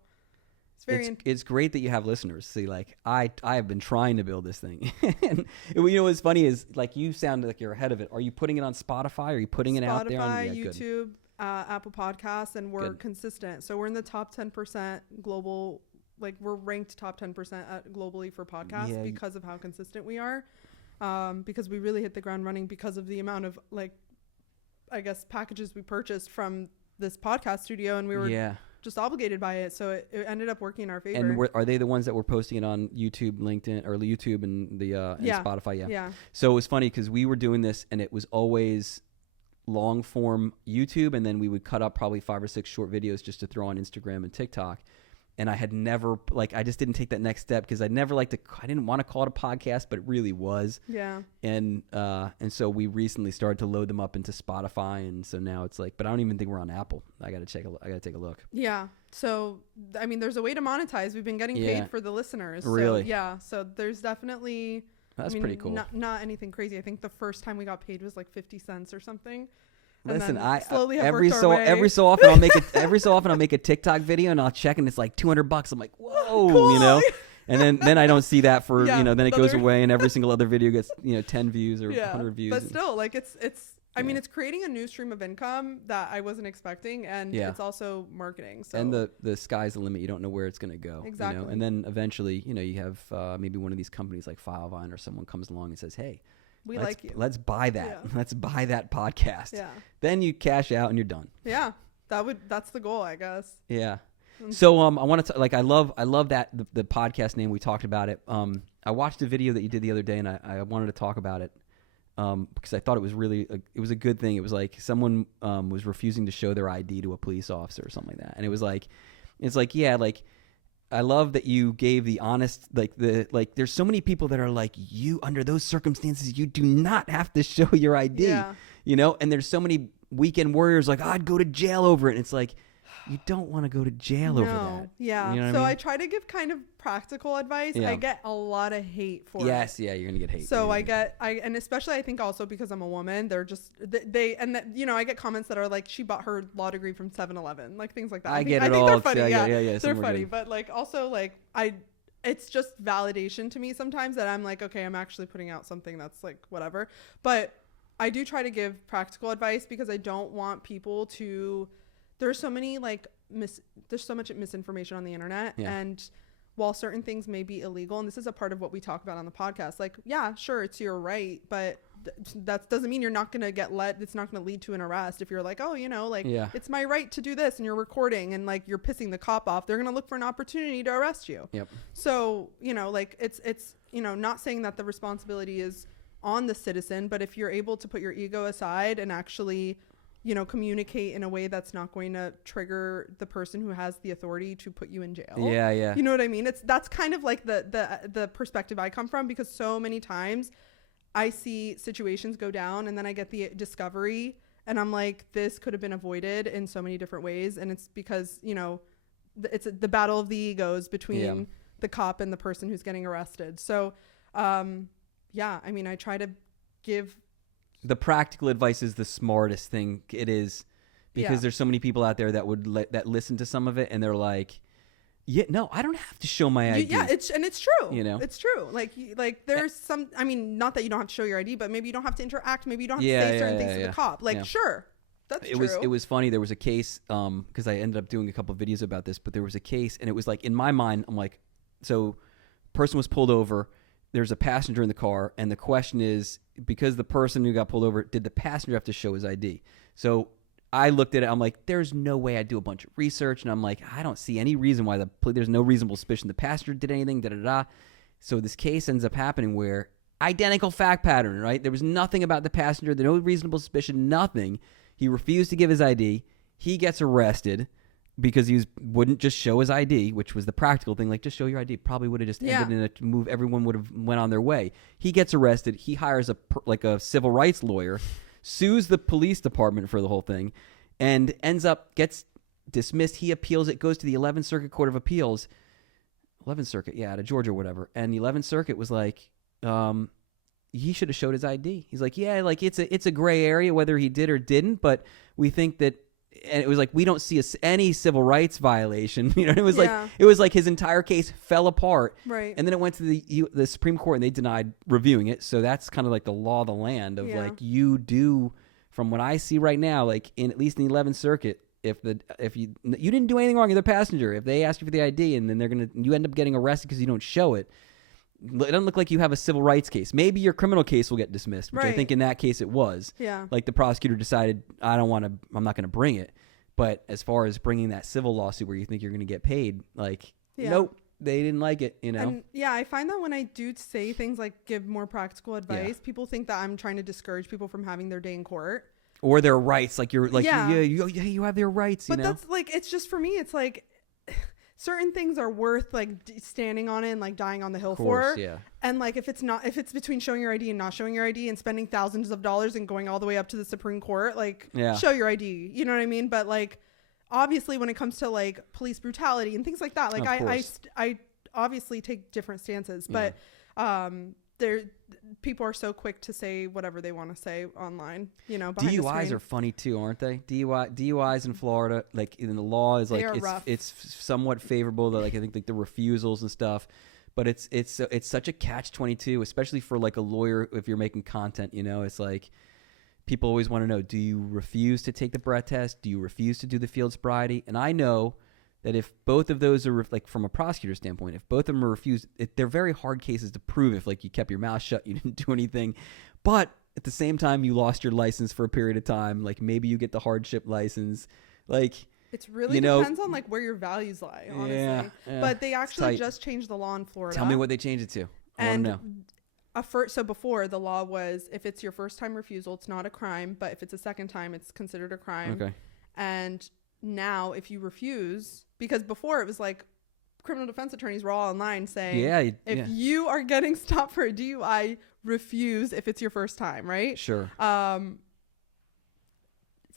it's very it's great that you have listeners. See, like I have been trying to build this thing. And what's funny is like you sound like you're ahead of it. Are you putting it on Spotify? Are you putting it out there on YouTube, Apple Podcasts, and we're consistent. So we're in the top 10% global. Like we're ranked top 10% globally for podcasts because of how consistent we are. because we really hit the ground running because of the amount of like, I guess, packages we purchased from this podcast studio, and we were just obligated by it. So it ended up working in our favor. And are they the ones that were posting it on YouTube, LinkedIn, or YouTube and the and Spotify? Yeah. So it was funny because we were doing this, and it was always long form YouTube, and then we would cut up probably 5 or 6 short videos just to throw on Instagram and TikTok. And I had never, like, I just didn't take that next step because I didn't want to call it a podcast, but it really was. Yeah. And so we recently started to load them up into Spotify, and so now it's like, but I don't even think we're on Apple. I gotta take a look. Yeah. So I mean, there's a way to monetize. We've been getting paid for the listeners. Really? So, yeah. So there's definitely. That's pretty cool. Not anything crazy. I think the first time we got paid was like 50 cents or something. Listen, I slowly have every worked our way. every so often I'll make a TikTok video and I'll check and it's like $200. I'm like, whoa, cool. you know. And then I don't see that for then it goes away, and every single other video gets 10 views or 100 views. But still, like it's I mean, it's creating a new stream of income that I wasn't expecting, and it's also marketing. So and the sky's the limit. You don't know where it's going to go. Exactly. You know? And then eventually, you have maybe one of these companies like Filevine or someone comes along and says, hey, let's buy that. Yeah. Let's buy that podcast. Yeah. Then you cash out and you're done. Yeah. That's the goal, I guess. Yeah. So I want to I love that the podcast name. We talked about it. I watched a video that you did the other day, and I wanted to talk about it because I thought it was really it was a good thing. It was like someone was refusing to show their ID to a police officer or something like that, and it's like I love that you gave the honest there's so many people that are like, you under those circumstances you do not have to show your ID. Yeah. And there's so many weekend warriors like, I'd go to jail over it, and it's like, you don't want to go to jail over that. Yeah. You know what so I mean? I try to give kind of practical advice. Yeah. I get a lot of hate for it. Yes, yeah, you're gonna get hate. So and especially I think also because I'm a woman, they're just I get comments that are like, she bought her law degree from 7-Eleven, like things like that. I think they're funny. Yeah. They're funny, but like also like it's just validation to me sometimes that I'm like, okay, I'm actually putting out something that's like whatever. But I do try to give practical advice because I don't want people to. There's so many there's so much misinformation on the internet, and while certain things may be illegal, and this is a part of what we talk about on the podcast, like, yeah, sure, it's your right, but that doesn't mean you're not going to get it's not going to lead to an arrest. If you're like, oh, it's my right to do this, and you're recording and like you're pissing the cop off, they're going to look for an opportunity to arrest you. Yep. So, it's not saying that the responsibility is on the citizen, but if you're able to put your ego aside and actually communicate in a way that's not going to trigger the person who has the authority to put you in jail. Yeah. You know what I mean? That's kind of like the perspective I come from, because so many times I see situations go down and then I get the discovery and I'm like, this could have been avoided in so many different ways. And it's because, it's the battle of the egos between the cop and the person who's getting arrested. So, I mean, I try to give. The practical advice is the smartest thing. It is, because there's so many people out there that that listen to some of it and they're like, yeah, no, I don't have to show my ID. Yeah, it's true. It's true. Like there's some. I mean, not that you don't have to show your ID, but maybe you don't have to interact. Maybe you don't have to say certain things to the cop. Like, sure, that's true. It was funny. There was a case because I ended up doing a couple of videos about this, but there was a case, and it was like, in my mind, I'm like, so person was pulled over. There's a passenger in the car, and the question is, because the person who got pulled over, did the passenger have to show his ID? So I looked at it. I'm like, there's no way. I do a bunch of research, and I'm like, I don't see any reason why there's no reasonable suspicion the passenger did anything. So this case ends up happening where identical fact pattern, right? There was nothing about the passenger. There's no reasonable suspicion. Nothing. He refused to give his ID. He gets arrested because he wouldn't just show his ID, which was the practical thing. Like, just show your ID. Probably would have just ended in a move. Everyone would have went on their way. He gets arrested. He hires a civil rights lawyer, sues the police department for the whole thing, and gets dismissed. He appeals it, goes to the 11th Circuit Court of Appeals. 11th Circuit, out of Georgia or whatever. And the 11th Circuit was like, he should have showed his ID. He's like, yeah, like it's a gray area whether he did or didn't, but we think that. And it was like, we don't see any civil rights violation. It was like his entire case fell apart. Right. And then it went to the Supreme Court, and they denied reviewing it. So that's kind of like the law of the land of like, you do, from what I see right now, like at least in the 11th Circuit, if you didn't do anything wrong, you're the passenger. If they ask you for the ID and then you end up getting arrested because you don't show it, it doesn't look like you have a civil rights case. Maybe your criminal case will get dismissed, which I Right. think in that case it was. Yeah. Like the prosecutor decided, I'm not going to bring it. But as far as bringing that civil lawsuit where you think you're going to get paid, like, nope, they didn't like it, you know? And yeah, I find that when I do say things like give more practical advice, people think that I'm trying to discourage people from having their day in court. Or their rights, like you're like, Yeah. you have their rights, you But know? that's like, it's just for me, it's like certain things are worth like standing on it and like dying on the hill for. Yeah. And like if it's between showing your ID and not showing your ID and spending thousands of dollars and going all the way up to the Supreme Court, like show your ID, you know what I mean? But like obviously when it comes to like police brutality and things like that, like I obviously take different stances, but people are so quick to say whatever they want to say online, you know. DUIs are funny too, aren't they? DUIs in Florida, like in the law is like it's somewhat favorable. Like I think like the refusals and stuff, but it's such a catch-22, especially for like a lawyer if you're making content. You know, it's like people always want to know: do you refuse to take the breath test? Do you refuse to do the field sobriety? And I know that if both of those are like from a prosecutor standpoint, if both of them are refused, they're very hard cases to prove. If like you kept your mouth shut, you didn't do anything, but at the same time you lost your license for a period of time, like maybe you get the hardship license, like it's really depends on like where your values lie, honestly. Yeah, but they actually just changed the law in Florida. Tell me what they changed it to. I want to know. So before the law was if it's your first time refusal, it's not a crime, but if it's a second time, it's considered a crime. Okay. And now if you refuse, because before it was like criminal defense attorneys were all online saying, if you are getting stopped for a DUI, refuse if it's your first time, right? Sure.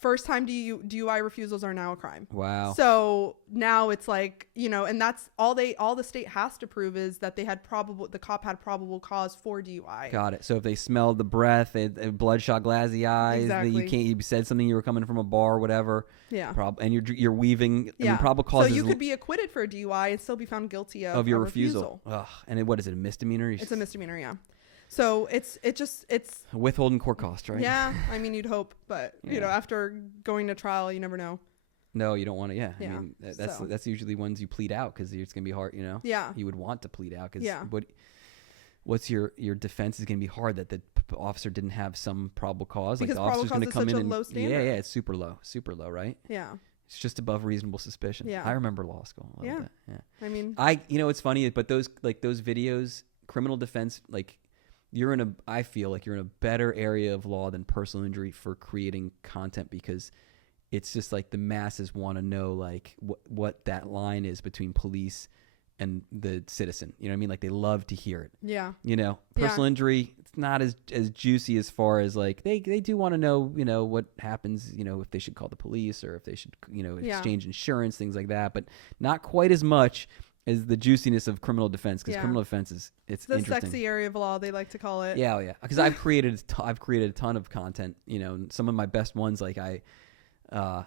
First time DUI refusals are now a crime. Wow. So now it's like, you know, and that's all the state has to prove is that the cop had probable cause for DUI. Got it. So if they smelled the breath, bloodshot, glassy eyes, exactly. you said something, you were coming from a bar or whatever. Yeah. And you're weaving. Yeah. I mean, probable cause. So you could be acquitted for a DUI and still be found guilty of your refusal. Ugh. And what is it? A misdemeanor? It's a misdemeanor. Yeah. So it's withholding court cost, right? Yeah. I mean, you'd hope, but you know, after going to trial, you never know. No, you don't want to. Yeah. I mean, that's usually ones you plead out because it's gonna be hard. You know. Yeah. You would want to plead out because what's your defense is gonna be hard that the officer didn't have some probable cause. Because like the officer's gonna come in and low standard. Yeah, it's super low, right? Yeah. It's just above reasonable suspicion. Yeah. I remember law school. I love that. Yeah. I mean, it's funny, but those videos, criminal defense, like. I feel like you're in a better area of law than personal injury for creating content because it's just like the masses want to know like what that line is between police and the citizen. You know what I mean? Like they love to hear it. Yeah. You know, personal injury, it's not as juicy as far as like they do want to know, you know, what happens, you know, if they should call the police or if they should, you know, exchange insurance, things like that, but not quite as much is the juiciness of criminal defense because criminal defense it's the interesting. Sexy area of law, they like to call it. Yeah, because I've created a ton of content. You know, and some of my best ones, like I'll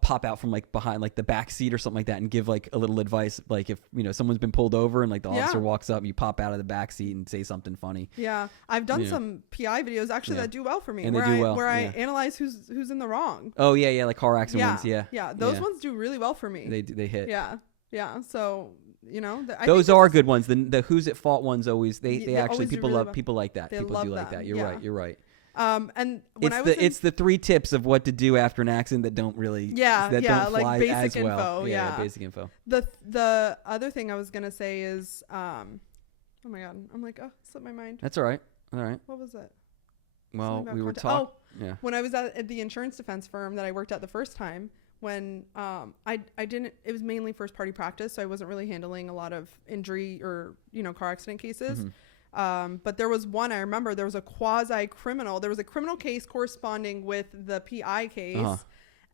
pop out from like behind like the back seat or something like that and give like a little advice. Like if you know someone's been pulled over and like the officer walks up, you pop out of the back seat and say something funny. Yeah, I've done some PI videos actually that do well for me, and where I analyze who's in the wrong. Oh yeah, like car accident ones. Yeah, those ones do really well for me. They hit. Yeah, so you know, those are good ones. The who's at fault ones always they actually people love people like that. People do like that. You're right. And when it's the 3 tips of what to do after an accident that don't really don't fly like basic as info. Well. Yeah, basic info. The other thing I was gonna say is oh my god, I'm like slipped my mind. That's all right. What was it? Well, we were talking. When I was at the insurance defense firm that I worked at the first time. When I didn't, it was mainly first party practice, so I wasn't really handling a lot of injury or car accident cases. Mm-hmm. But there was one I remember. There was a quasi criminal. There was a criminal case corresponding with the PI case,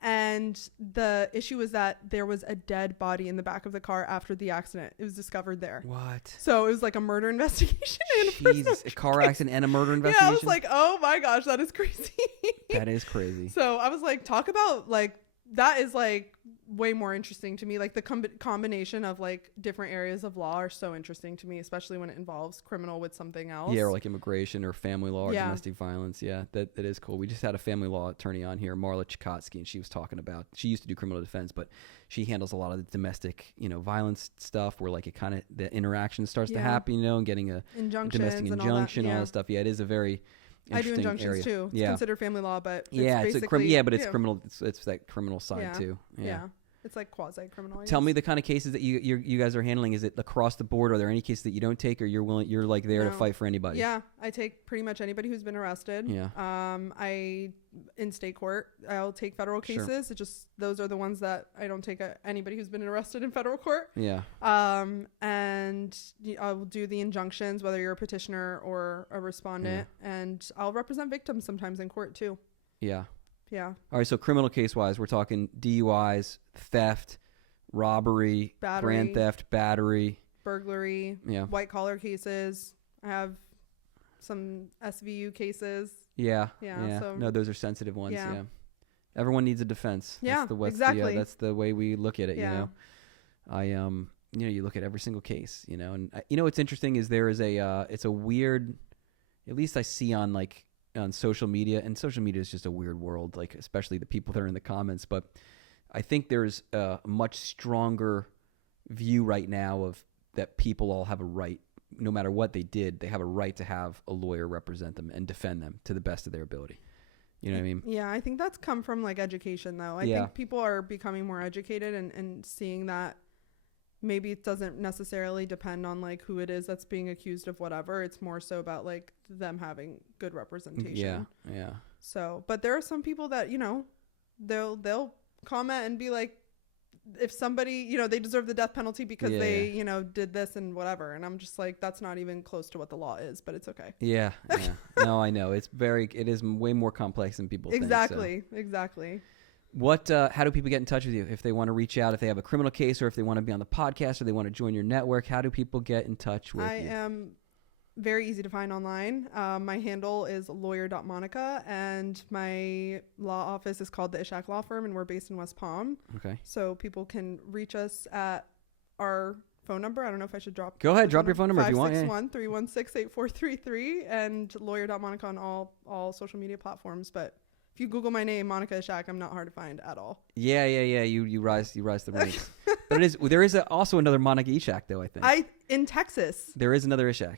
and the issue was that there was a dead body in the back of the car after the accident. It was discovered there. What? So it was like a murder investigation. Jesus, a car accident and a murder investigation. Yeah, I was like, oh my gosh, that is crazy. That is crazy. So I was like, talk about like. That is like way more interesting to me. Like the combination of like different areas of law are so interesting to me, especially when it involves criminal with something else. Yeah, or like immigration or family law or domestic violence. Yeah, that is cool. We just had a family law attorney on here, Marla Chikotsky, and she was talking about, she used to do criminal defense, but she handles a lot of the domestic, violence stuff where like it kind of, the interaction starts to happen, and getting a domestic injunction, all that stuff. Yeah, it is a very interesting I do injunctions area. too. It's Yeah. considered family law, but It's but it's criminal. It's that criminal side too. Yeah. It's like quasi-criminal. Tell me the kind of cases that you guys are handling. Is it across the board? Are there any cases that you don't take, or you're like there to fight for anybody? Yeah, I take pretty much anybody who's been arrested. Yeah. In state court, I'll take federal cases. It just, those are the ones that I don't take anybody who's been arrested in federal court. Yeah. And I'll do the injunctions, whether you're a petitioner or a respondent, and I'll represent victims sometimes in court too. Yeah. Yeah. All right. So criminal case wise, we're talking DUIs, theft, robbery, grand theft, battery, burglary, white collar cases. I have some SVU cases. Yeah. So, no, those are sensitive ones. Yeah. Everyone needs a defense. Yeah. Exactly. That's the way we look at it. You look at every single case. And what's interesting is there is it's a weird, at least I see on social media, and social media is just a weird world, like especially the people that are in the comments. But I think there's a much stronger view right now of that people all have a right, no matter what they did, they have a right to have a lawyer represent them and defend them to the best of their ability. You know what I mean? Yeah, I think that's come from like education though. I think people are becoming more educated and seeing that maybe it doesn't necessarily depend on like who it is that's being accused of whatever. It's more so about like them having good representation. Yeah. So, but there are some people that, they'll comment and be like, if somebody, they deserve the death penalty because they, did this and whatever. And I'm just like, that's not even close to what the law is, but it's okay. Yeah. No, I know. It is way more complex than people think. Exactly. How do people get in touch with you if they want to reach out, if they have a criminal case, or if they want to be on the podcast, or they want to join your network? How do people get in touch with you? I am very easy to find online. My handle is lawyer.monica, and my law office is called the Ishak Law Firm, and we're based in West Palm. Okay. So people can reach us at our phone number. I don't know if I should drop. Go ahead, drop your phone number if you want. 561-316-8433, and lawyer.monica on all social media platforms. But if you Google my name, Monica Ishak, I'm not hard to find at all. Yeah. You rise the ranks. But there is also another Monica Ishak though, I think. In Texas. There is another Ishak.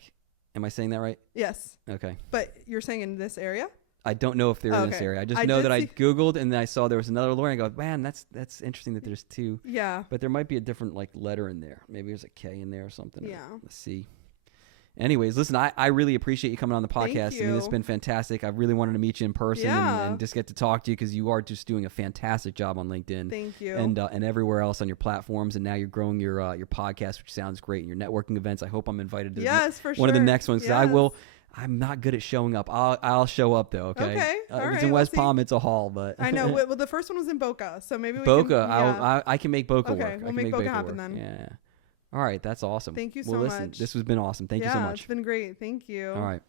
Am I saying that right? Yes. Okay. But you're saying in this area? I don't know if they're in this area. I just know that I Googled and then I saw there was another lawyer and I go, man, that's interesting that there's two. Yeah. But there might be a different letter in there. Maybe there's a K in there or something. Yeah. Let's see. Anyways, listen, I really appreciate you coming on the podcast. Thank you. I mean, it's been fantastic. I really wanted to meet you in person and just get to talk to you because you are just doing a fantastic job on LinkedIn. Thank you. And everywhere else on your platforms. And now you're growing your podcast, which sounds great. And your networking events. I hope I'm invited to one of the next ones because I will. I'm not good at showing up. I'll show up though. Okay. Okay. If it's in West Palm, it's a haul, but I know. Well, the first one was in Boca, so maybe we Boca. Can, I can make Boca work. Okay, we'll make Boca happen then. Yeah. All right, that's awesome. Thas been awesome. Thank you so much. This has been awesome. Thank you so much. It's been great. Thank you. All right.